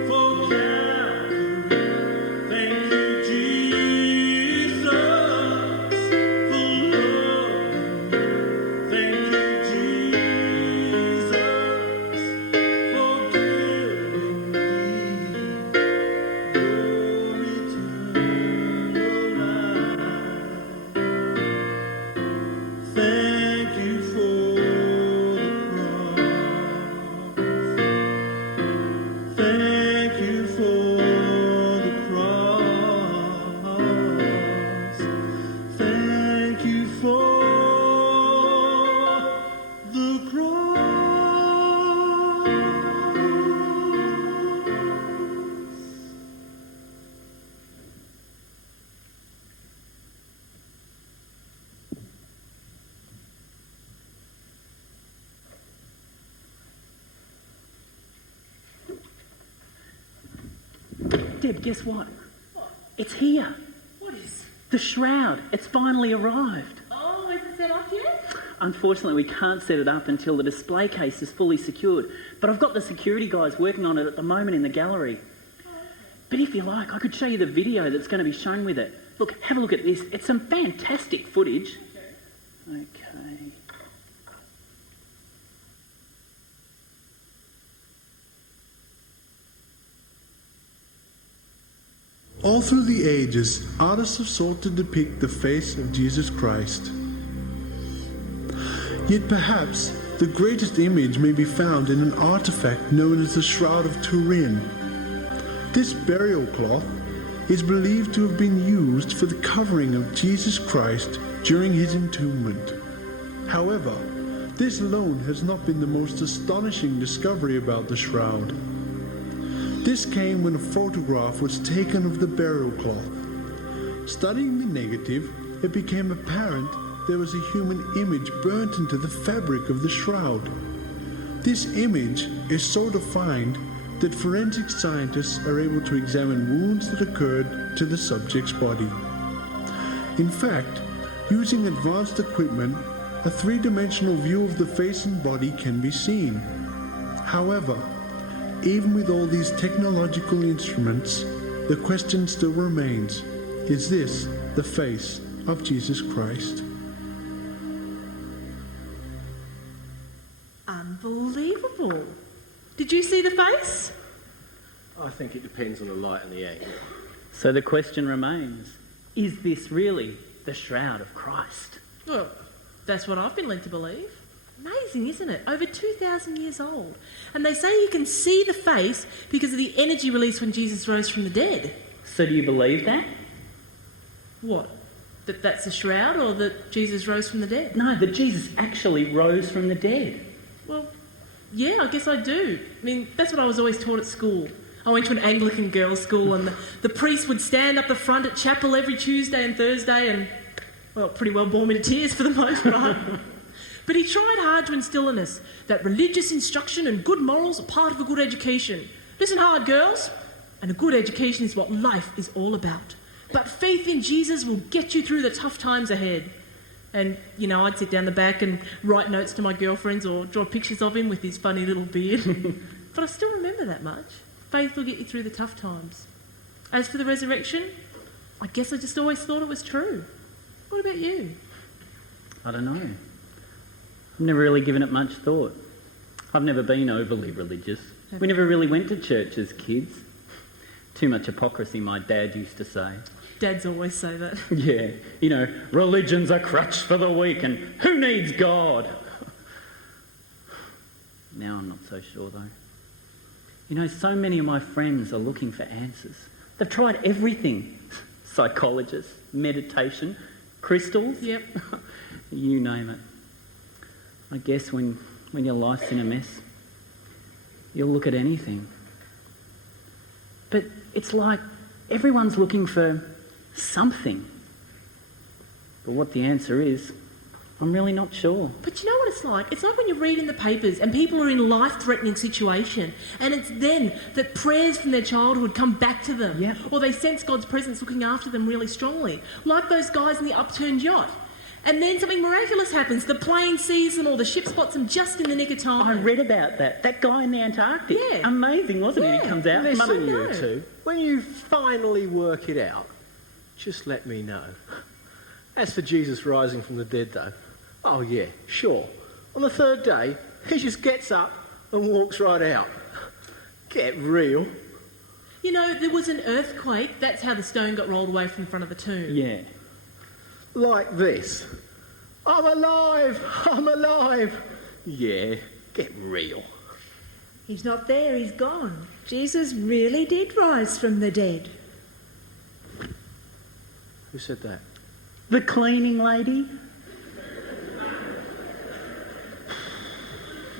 for Calvary. Thank you, Jesus, for loving me. Thank you, Jesus, for giving me your eternal life. Thank you for the cross. Thank you for the cross. Thank you for the cross. Deb, guess what? It's here. What is? The shroud. It's finally arrived. Oh, is it set up yet? Unfortunately, we can't set it up until the display case is fully secured. But I've got the security guys working on it at the moment in the gallery. But if you like, I could show you the video that's going to be shown with it. Look, have a look at this. It's some fantastic footage. Okay. All through the ages, artists have sought to depict the face of Jesus Christ. Yet perhaps the greatest image may be found in an artifact known as the Shroud of Turin. This burial cloth is believed to have been used for the covering of Jesus Christ during his entombment. However, this alone has not been the most astonishing discovery about the shroud. This came when a photograph was taken of the burial cloth. Studying the negative, it became apparent there was a human image burnt into the fabric of the shroud. This image is so defined that forensic scientists are able to examine wounds that occurred to the subject's body. In fact, using advanced equipment, a three-dimensional view of the face and body can be seen. However, even with all these technological instruments, the question still remains, is this the face of Jesus Christ? Unbelievable. Did you see the face? I think it depends on the light and the angle. So the question remains, is this really the shroud of Christ? Well, that's what I've been led to believe. Amazing, isn't it? Over 2,000 years old. And they say you can see the face because of the energy released when Jesus rose from the dead. So do you believe that? What? That that's the shroud, or that Jesus rose from the dead? No, that Jesus actually rose from the dead. Well, yeah, I guess I do. I mean, that's what I was always taught at school. I went to an Anglican girls' school, and the priest would stand up the front at chapel every Tuesday and Thursday and, well, pretty well bore me to tears for the most part. But he tried hard to instill in us that religious instruction and good morals are part of a good education. Listen hard, girls. And a good education is what life is all about. But faith in Jesus will get you through the tough times ahead. And, you know, I'd sit down the back and write notes to my girlfriends or draw pictures of him with his funny little beard. But I still remember that much. Faith will get you through the tough times. As for the resurrection, I guess I just always thought it was true. What about you? I don't know. I've never really given it much thought. I've never been overly religious. We never really went to church as kids. Too much hypocrisy, my dad used to say. Dads always say that. Yeah, you know, religion's a crutch for the weak and who needs God? Now I'm not so sure though. You know, so many of my friends are looking for answers. They've tried everything. Psychologists, meditation, crystals. Yep. You name it. I guess when your life's in a mess, you'll look at anything. But it's like everyone's looking for something. But what the answer is, I'm really not sure. But you know what it's like? It's like when you read in the papers and people are in a life-threatening situation, and it's then that prayers from their childhood come back to them. Yep. Or they sense God's presence looking after them really strongly. Like those guys in the upturned yacht. And then something miraculous happens. The plane sees them or the ship spots them just in the nick of time. I read about that. That guy in the Antarctic. Yeah. Amazing, wasn't it? He comes out. Listen, you two, when you finally work it out, just let me know. As for Jesus rising from the dead, though, oh yeah, sure. On the third day, he just gets up and walks right out. Get real. You know, there was an earthquake. That's how the stone got rolled away from the front of the tomb. Yeah. Like this. I'm alive! I'm alive! Yeah, get real. He's not there, he's gone. Jesus really did rise from the dead. Who said that? The cleaning lady.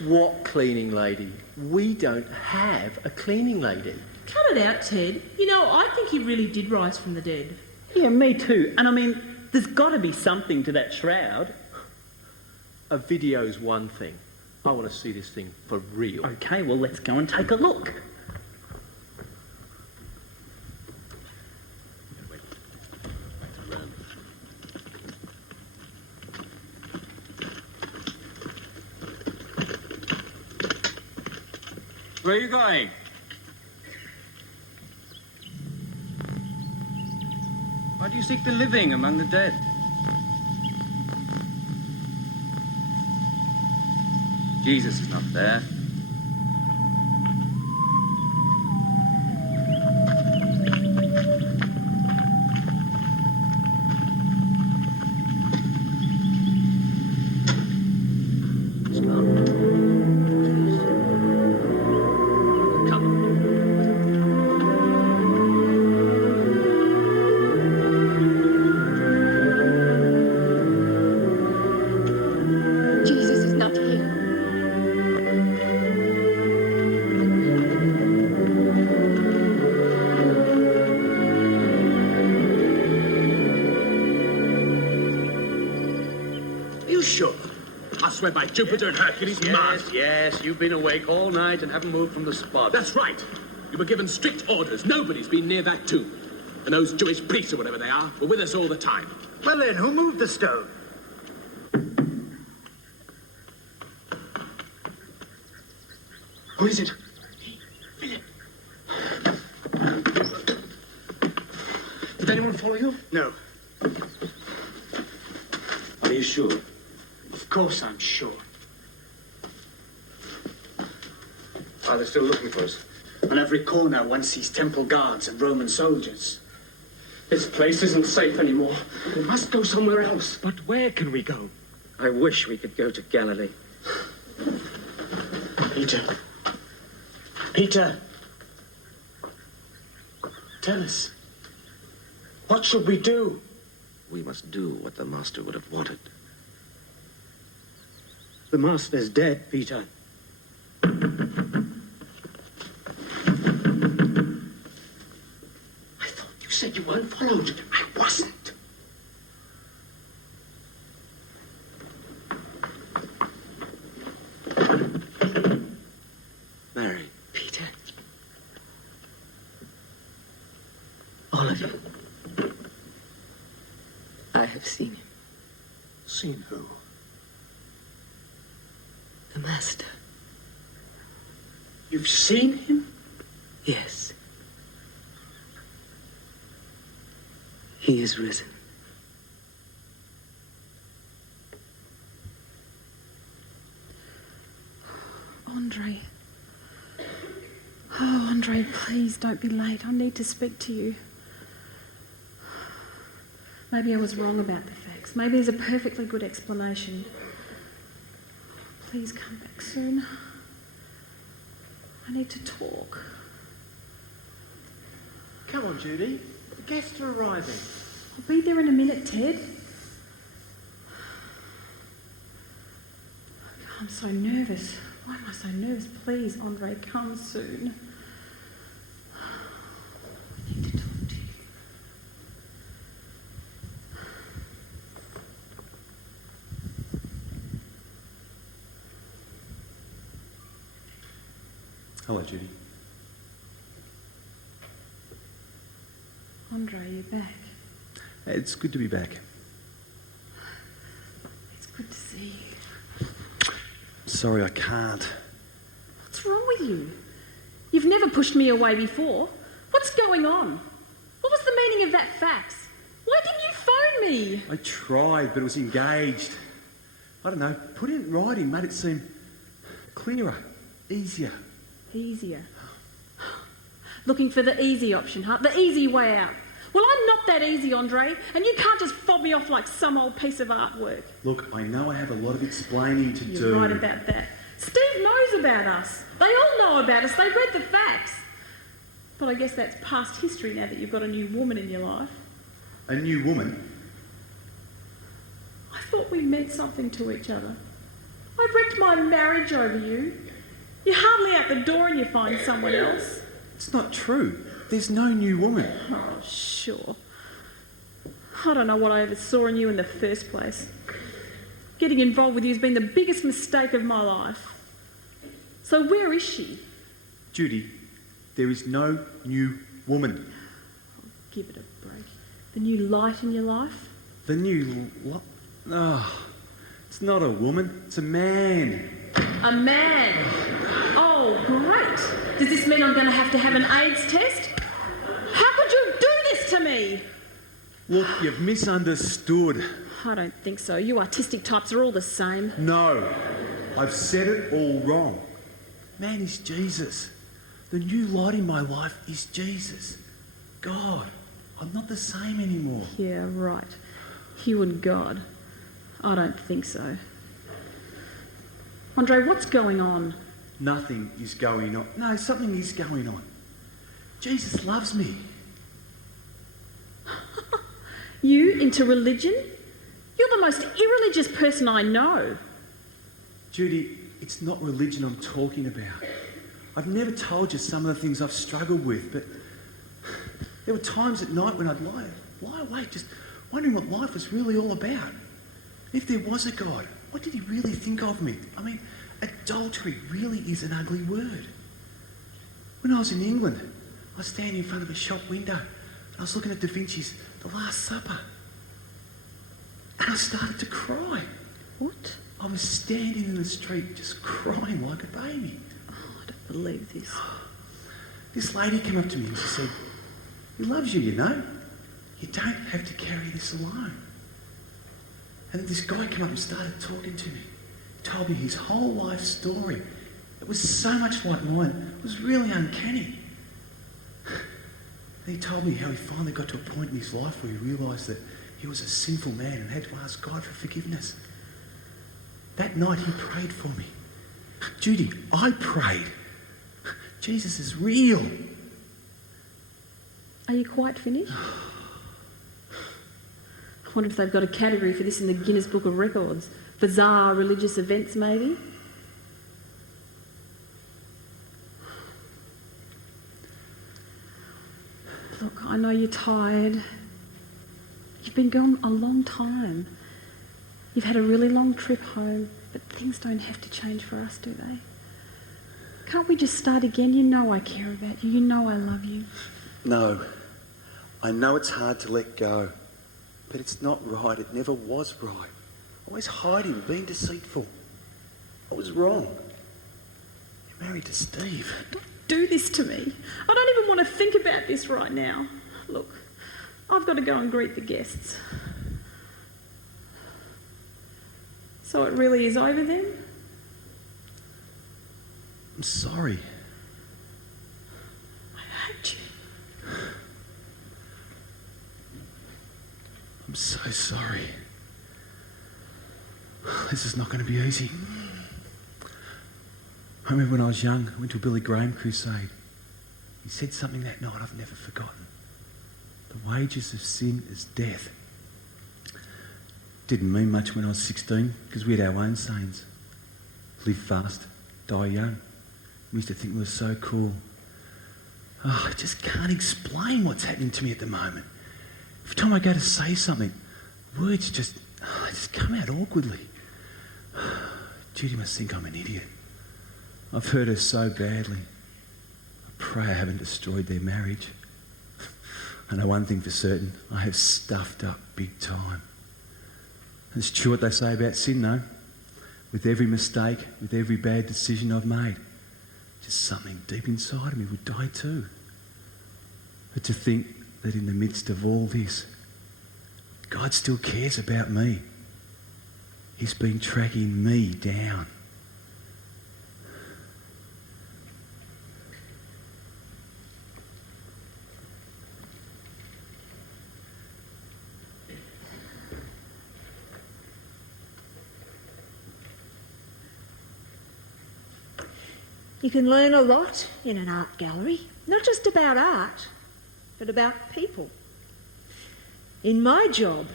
What cleaning lady? We don't have a cleaning lady. Cut it out, Ted. You know, I think he really did rise from the dead. Yeah, me too. And I mean, there's got to be something to that shroud. A video's one thing. I want to see this thing for real. Okay, well, let's go and take a look. Where are you going? Why do you seek the living among the dead? Jesus is not there. swear by Jupiter and Hercules and Mars. Yes, you've been awake all night and haven't moved from the spot. That's right. You were given strict orders. Nobody's been near that tomb. And those Jewish priests or whatever they are were with us all the time. Well then, who moved the stone? Who is it? Philip. Did anyone follow you? No. Are you sure? Of course I'm sure. Are they still looking for us? On every corner one sees temple guards and Roman soldiers. This place isn't safe anymore. We must go somewhere else. But where can we go? I wish we could go to Galilee. Peter. Peter. Tell us. What should we do? We must do what the Master would have wanted. The Master's dead, Peter. You said you weren't followed. I wasn't. Mary. Peter. All of you. I have seen him. Seen who? The Master. You've seen him? Yes. He is risen. Andre. Oh, Andre, please don't be late. I need to speak to you. Maybe I was wrong about the facts. Maybe there's a perfectly good explanation. Please come back soon. I need to talk. Come on, Judy. The guests are arriving. I'll be there in a minute, Ted. I'm so nervous. Why am I so nervous? Please, Andre, come soon. I need to talk to you. Hello, Judy. Andre, you're back. It's good to be back. It's good to see you. Sorry, I can't. What's wrong with you? You've never pushed me away before. What's going on? What was the meaning of that fax? Why didn't you phone me? I tried, but it was engaged. I don't know, put it in writing, made it seem clearer, easier. Easier. Looking for the easy option, huh? The easy way out. Well, I'm not that easy, Andre, and you can't just fob me off like some old piece of artwork. Look, I know I have a lot of explaining to do. You're right about that. Steve knows about us. They all know about us. They've read the facts. But I guess that's past history now that you've got a new woman in your life. A new woman? I thought we meant something to each other. I wrecked my marriage over you. You're hardly out the door and you find someone else. It's not true. There's no new woman. Oh, sure. I don't know what I ever saw in you in the first place. Getting involved with you has been the biggest mistake of my life. So where is she? Judy, there is no new woman. Give it a break. The new light in your life? The new it's not a woman, it's a man. A man? Oh, great. Does this mean I'm going to have an AIDS test? How could you do this to me? Look, you've misunderstood. I don't think so. You artistic types are all the same. No, I've said it all wrong. Man is Jesus. The new light in my life is Jesus. God, I'm not the same anymore. Yeah, right. You and God. I don't think so. Andre, what's going on? Nothing is going on. No, something is going on. Jesus loves me. You into religion? You're the most irreligious person I know. Judy, it's not religion I'm talking about. I've never told you some of the things I've struggled with, but there were times at night when I'd lie awake just wondering what life was really all about. If there was a God, What did he really think of me? I mean, adultery really is an ugly word. When I was in England, I was standing in front of a shop window and I was looking at Da Vinci's The Last Supper. And I started to cry. What? I was standing in the street just crying like a baby. Oh, I don't believe this. This lady came up to me and she said, "He loves you, you know. You don't have to carry this alone." And this guy came up and started talking to me. He told me his whole life story. It was so much like mine. It was really uncanny. And he told me how he finally got to a point in his life where he realised that he was a sinful man and had to ask God for forgiveness. That night he prayed for me. Judy, I prayed. Jesus is real. Are you quite finished? I wonder if they've got a category for this in the Guinness Book of Records. Bizarre religious events, maybe? Look, I know you're tired. You've been gone a long time. You've had a really long trip home, but things don't have to change for us, do they? Can't we just start again? You know I care about you. You know I love you. No. I know it's hard to let go, but it's not right. It never was right. Always hiding, being deceitful. I was wrong. You're married to Steve. Don't do this to me. I don't even want to think about this right now. Look, I've got to go and greet the guests. So it really is over then? I'm sorry. I hate you. I'm so sorry. This is not going to be easy. I remember when I was young, I went to a Billy Graham crusade. He said something that night I've never forgotten. The wages of sin is death. Didn't mean much when I was 16 because we had our own sayings. Live fast, die young. We used to think we were so cool. Oh, I just can't explain what's happening to me at the moment. Every time I go to say something, words just come out awkwardly. Judy must think I'm an idiot. I've hurt her so badly. I pray I haven't destroyed their marriage. I know one thing for certain, I have stuffed up big time. It's true what they say about sin, though. With every mistake, with every bad decision I've made, just something deep inside of me would die too. But to think that in the midst of all this, God still cares about me. He's been tracking me down. You can learn a lot in an art gallery, not just about art, but about people. In my job,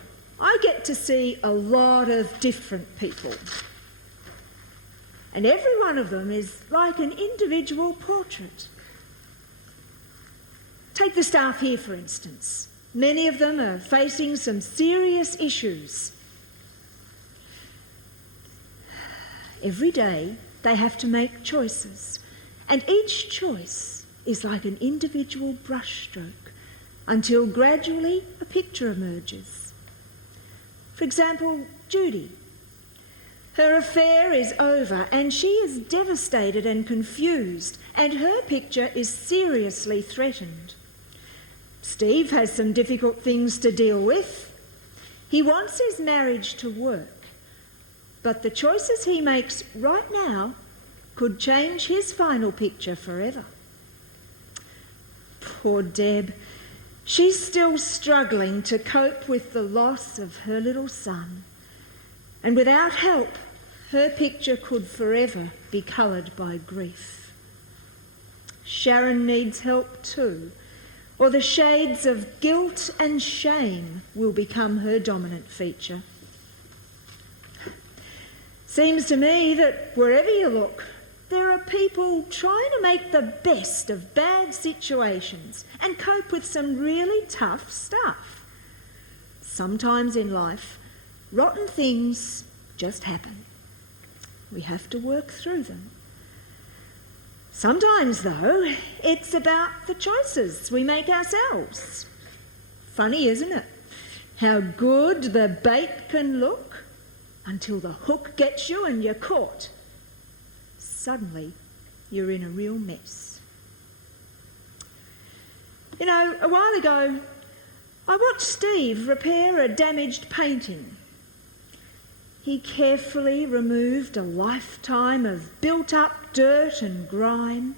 I get to see a lot of different people. And every one of them is like an individual portrait. Take the staff here, for instance. Many of them are facing some serious issues. Every day, they have to make choices, and each choice is like an individual brushstroke until gradually a picture emerges. For example, Judy. Her affair is over and she is devastated and confused, and her picture is seriously threatened. Steve has some difficult things to deal with. He wants his marriage to work, but the choices he makes right now could change his final picture forever. Poor Deb. She's still struggling to cope with the loss of her little son. And without help, her picture could forever be coloured by grief. Sharon needs help too, or the shades of guilt and shame will become her dominant feature. Seems to me that wherever you look, there are people trying to make the best of bad situations and cope with some really tough stuff. Sometimes in life, rotten things just happen. We have to work through them. Sometimes, though, it's about the choices we make ourselves. Funny, isn't it? How good the bait can look until the hook gets you and you're caught. Suddenly, you're in a real mess. You know, a while ago, I watched Steve repair a damaged painting. He carefully removed a lifetime of built-up dirt and grime,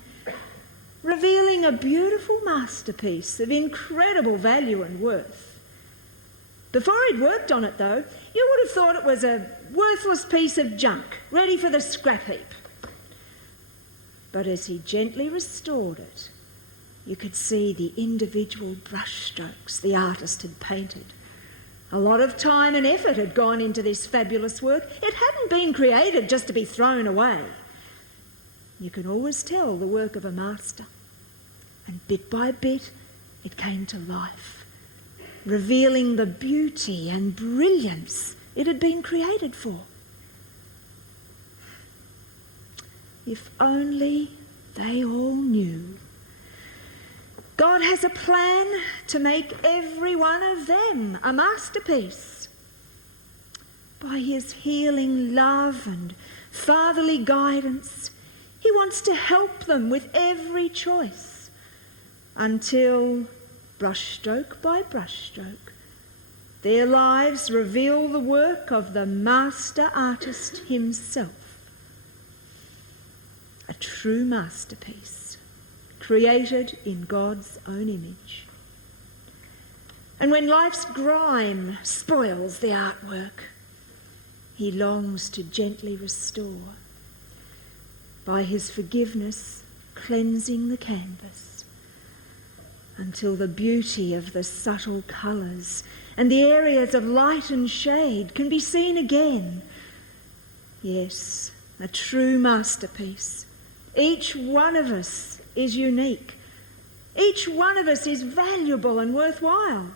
revealing a beautiful masterpiece of incredible value and worth. Before he'd worked on it, though, you would have thought it was a worthless piece of junk, ready for the scrap heap. But as he gently restored it, you could see the individual brushstrokes the artist had painted. A lot of time and effort had gone into this fabulous work. It hadn't been created just to be thrown away. You could always tell the work of a master. And bit by bit, it came to life, revealing the beauty and brilliance it had been created for. If only they all knew. God has a plan to make every one of them a masterpiece. By his healing love and fatherly guidance, he wants to help them with every choice until, brushstroke by brushstroke, their lives reveal the work of the master artist himself. A true masterpiece, created in God's own image. And when life's grime spoils the artwork, he longs to gently restore, by his forgiveness cleansing the canvas, until the beauty of the subtle colours and the areas of light and shade can be seen again. Yes, a true masterpiece. Each one of us is unique. Each one of us is valuable and worthwhile.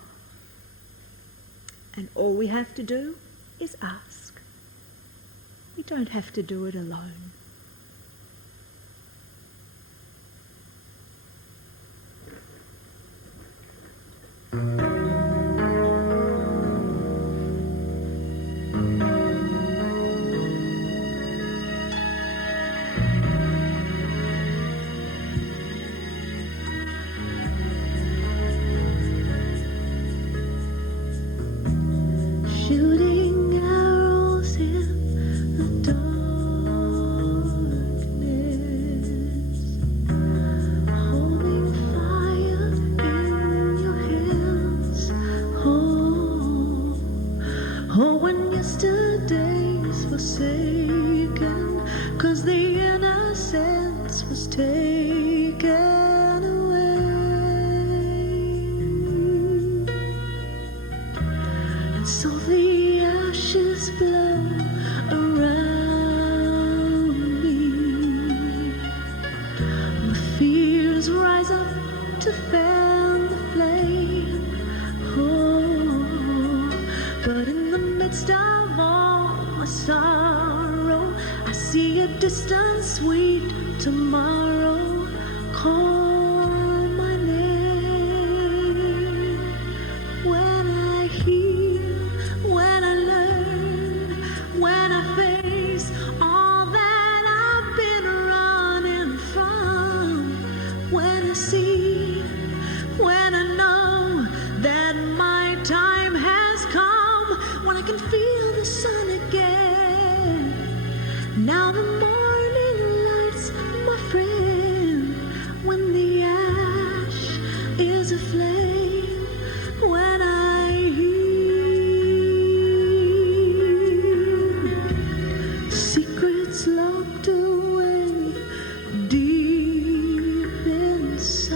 And all we have to do is ask. We don't have to do it alone. Shooting arrows in the darkness, holding fire in your hands. Oh, when yesterday's forsaken, 'cause the innocence was taken away. And so the ashes blow around me. The fears rise up to fan the flame. Oh, but in the midst of all my sorrow, I see a distant sweet tomorrow. Call my name. When I hear, when I learn, when I face all that I've been running from, when I see, when I know that my time has come, when I can feel the sun again. Now the morning lights, my friend, when the ash is aflame, when I hear secrets locked away deep inside,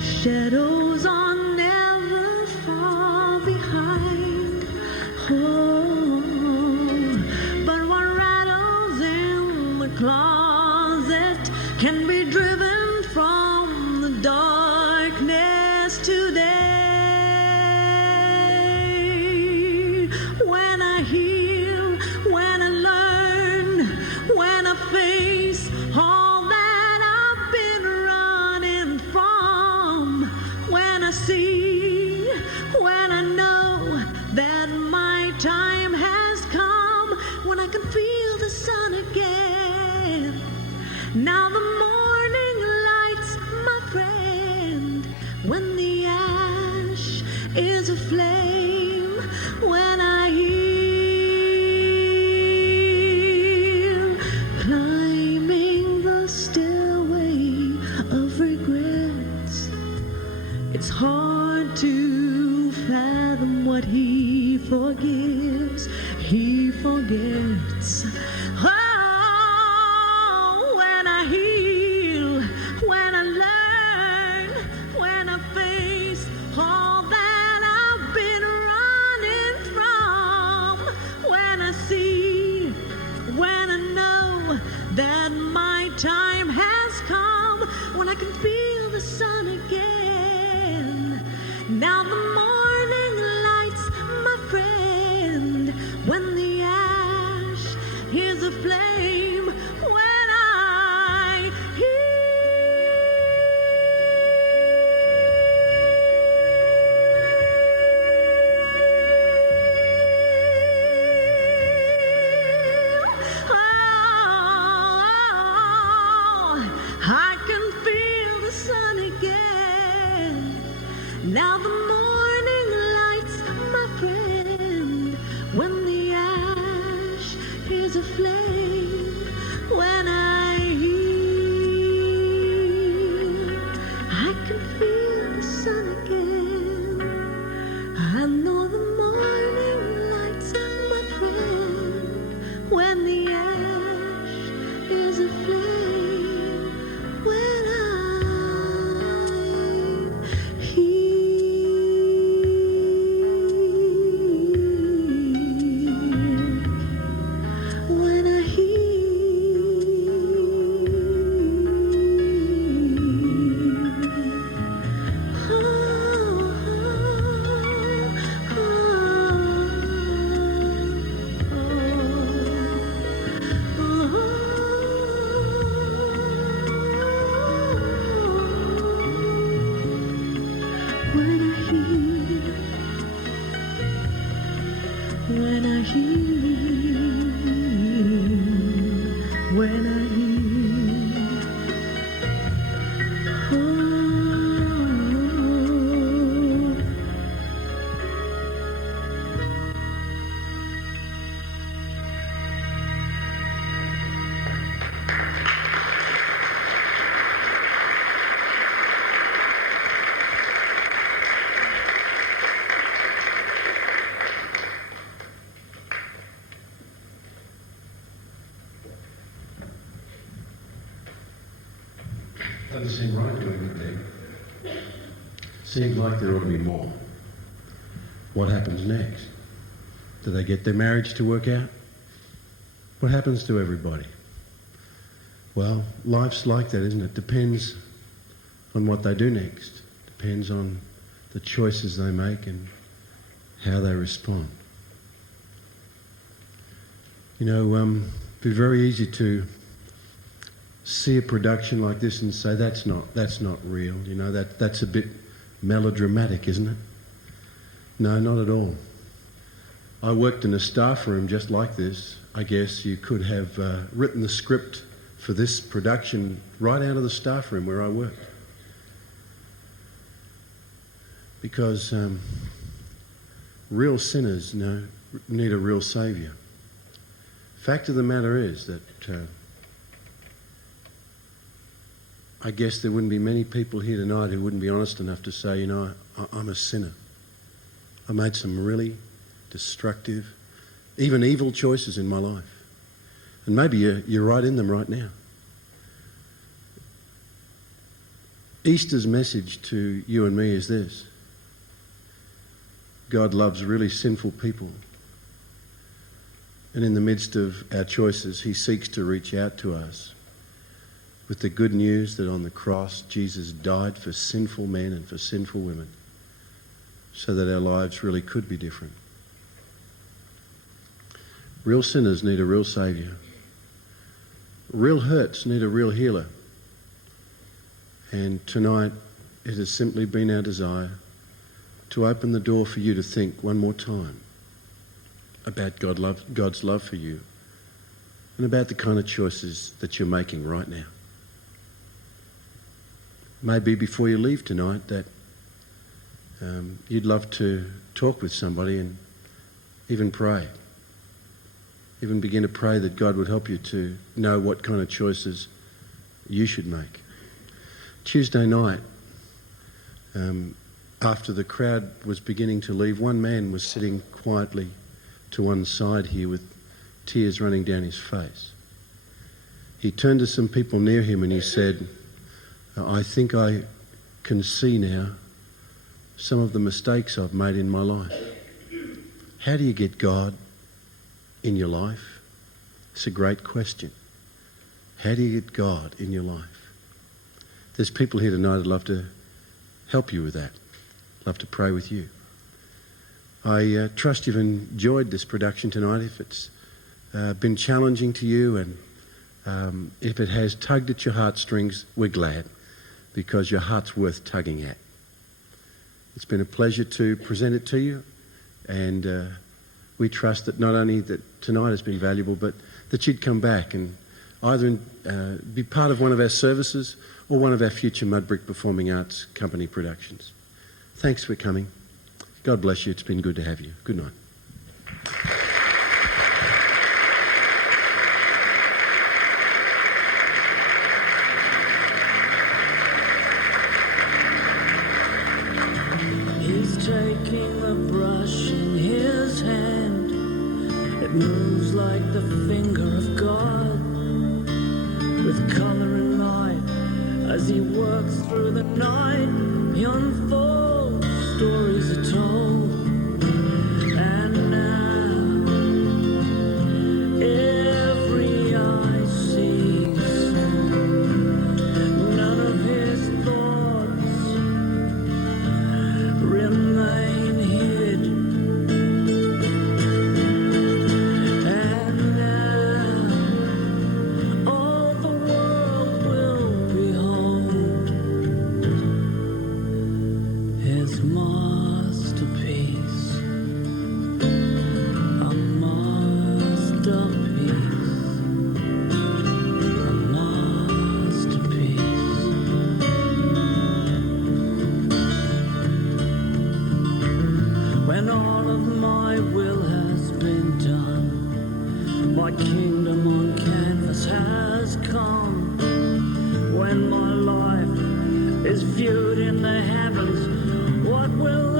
shadows are never far behind. Oh, but what rattles in the closet can be driven from the darkness today. When I hear see, when I know that my time has come, when I can feel the sun again. Now the morning lights, my friend, when the ash is aflame, when I hear climbing the stairway of regrets, it's hard to fathom what he forgives, he forgets. Oh, when I heal, when I learn, when I face all that I've been running from, when I see, when I know that my time has come, when I can feel the sun again. Now the morning lights, my friend, when the ash is aflame, when I I can feel the sun again. Now the morning lights, my friend, when the ash is aflame, when I heal, I can feel the sun again. I know the morning lights, my friend, when the ash is aflame. When I Doesn't seem right doing it there. Seems like there ought to be more. What happens next? Do they get their marriage to work out? What happens to everybody? Well, life's like that, isn't it? Depends on what they do next. Depends on the choices they make and how they respond. You know, it'd be very easy to see a production like this and say that's not real. You know, that's a bit melodramatic, isn't it? No, not at all. I worked in a staff room just like this. I guess you could have written the script for this production right out of the staff room where I worked. Because real sinners need a real saviour. Fact of the matter is that I guess there wouldn't be many people here tonight who wouldn't be honest enough to say, you know, I'm a sinner. I made some really destructive, even evil choices in my life. And maybe you're right in them right now. Easter's message to you and me is this: God loves really sinful people. And in the midst of our choices, he seeks to reach out to us with the good news that on the cross, Jesus died for sinful men and for sinful women so that our lives really could be different. Real sinners need a real saviour. Real hurts need a real healer. And tonight, it has simply been our desire to open the door for you to think one more time about God's love for you and about the kind of choices that you're making right now. Maybe before you leave tonight that you'd love to talk with somebody and even pray. Even begin to pray that God would help you to know what kind of choices you should make. Tuesday night, after the crowd was beginning to leave, one man was sitting quietly to one side here with tears running down his face. He turned to some people near him and he said, I think I can see now some of the mistakes I've made in my life. How do you get God in your life? It's a great question. How do you get God in your life? There's people here tonight who'd love to help you with that. Love to pray with you. I trust you've enjoyed this production tonight. If it's been challenging to you and if it has tugged at your heartstrings, we're glad, because your heart's worth tugging at. It's been a pleasure to present it to you, and we trust that not only that tonight has been valuable, but that you'd come back and either be part of one of our services or one of our future MUDBRICK Performing Arts Company productions. Thanks for coming. God bless you. It's been good to have you. Good night. He's taking a brush in his hand. It moves like the finger of God, with colour and light. As he works through the night, he unfolds, stories are told. And now every eye sees none of his thoughts remain hid. And now all the world will behold his masterpiece. A masterpiece. A masterpiece. When all of my will has been done, my kingdom on canvas has come. When my life is viewed in the heavens, what will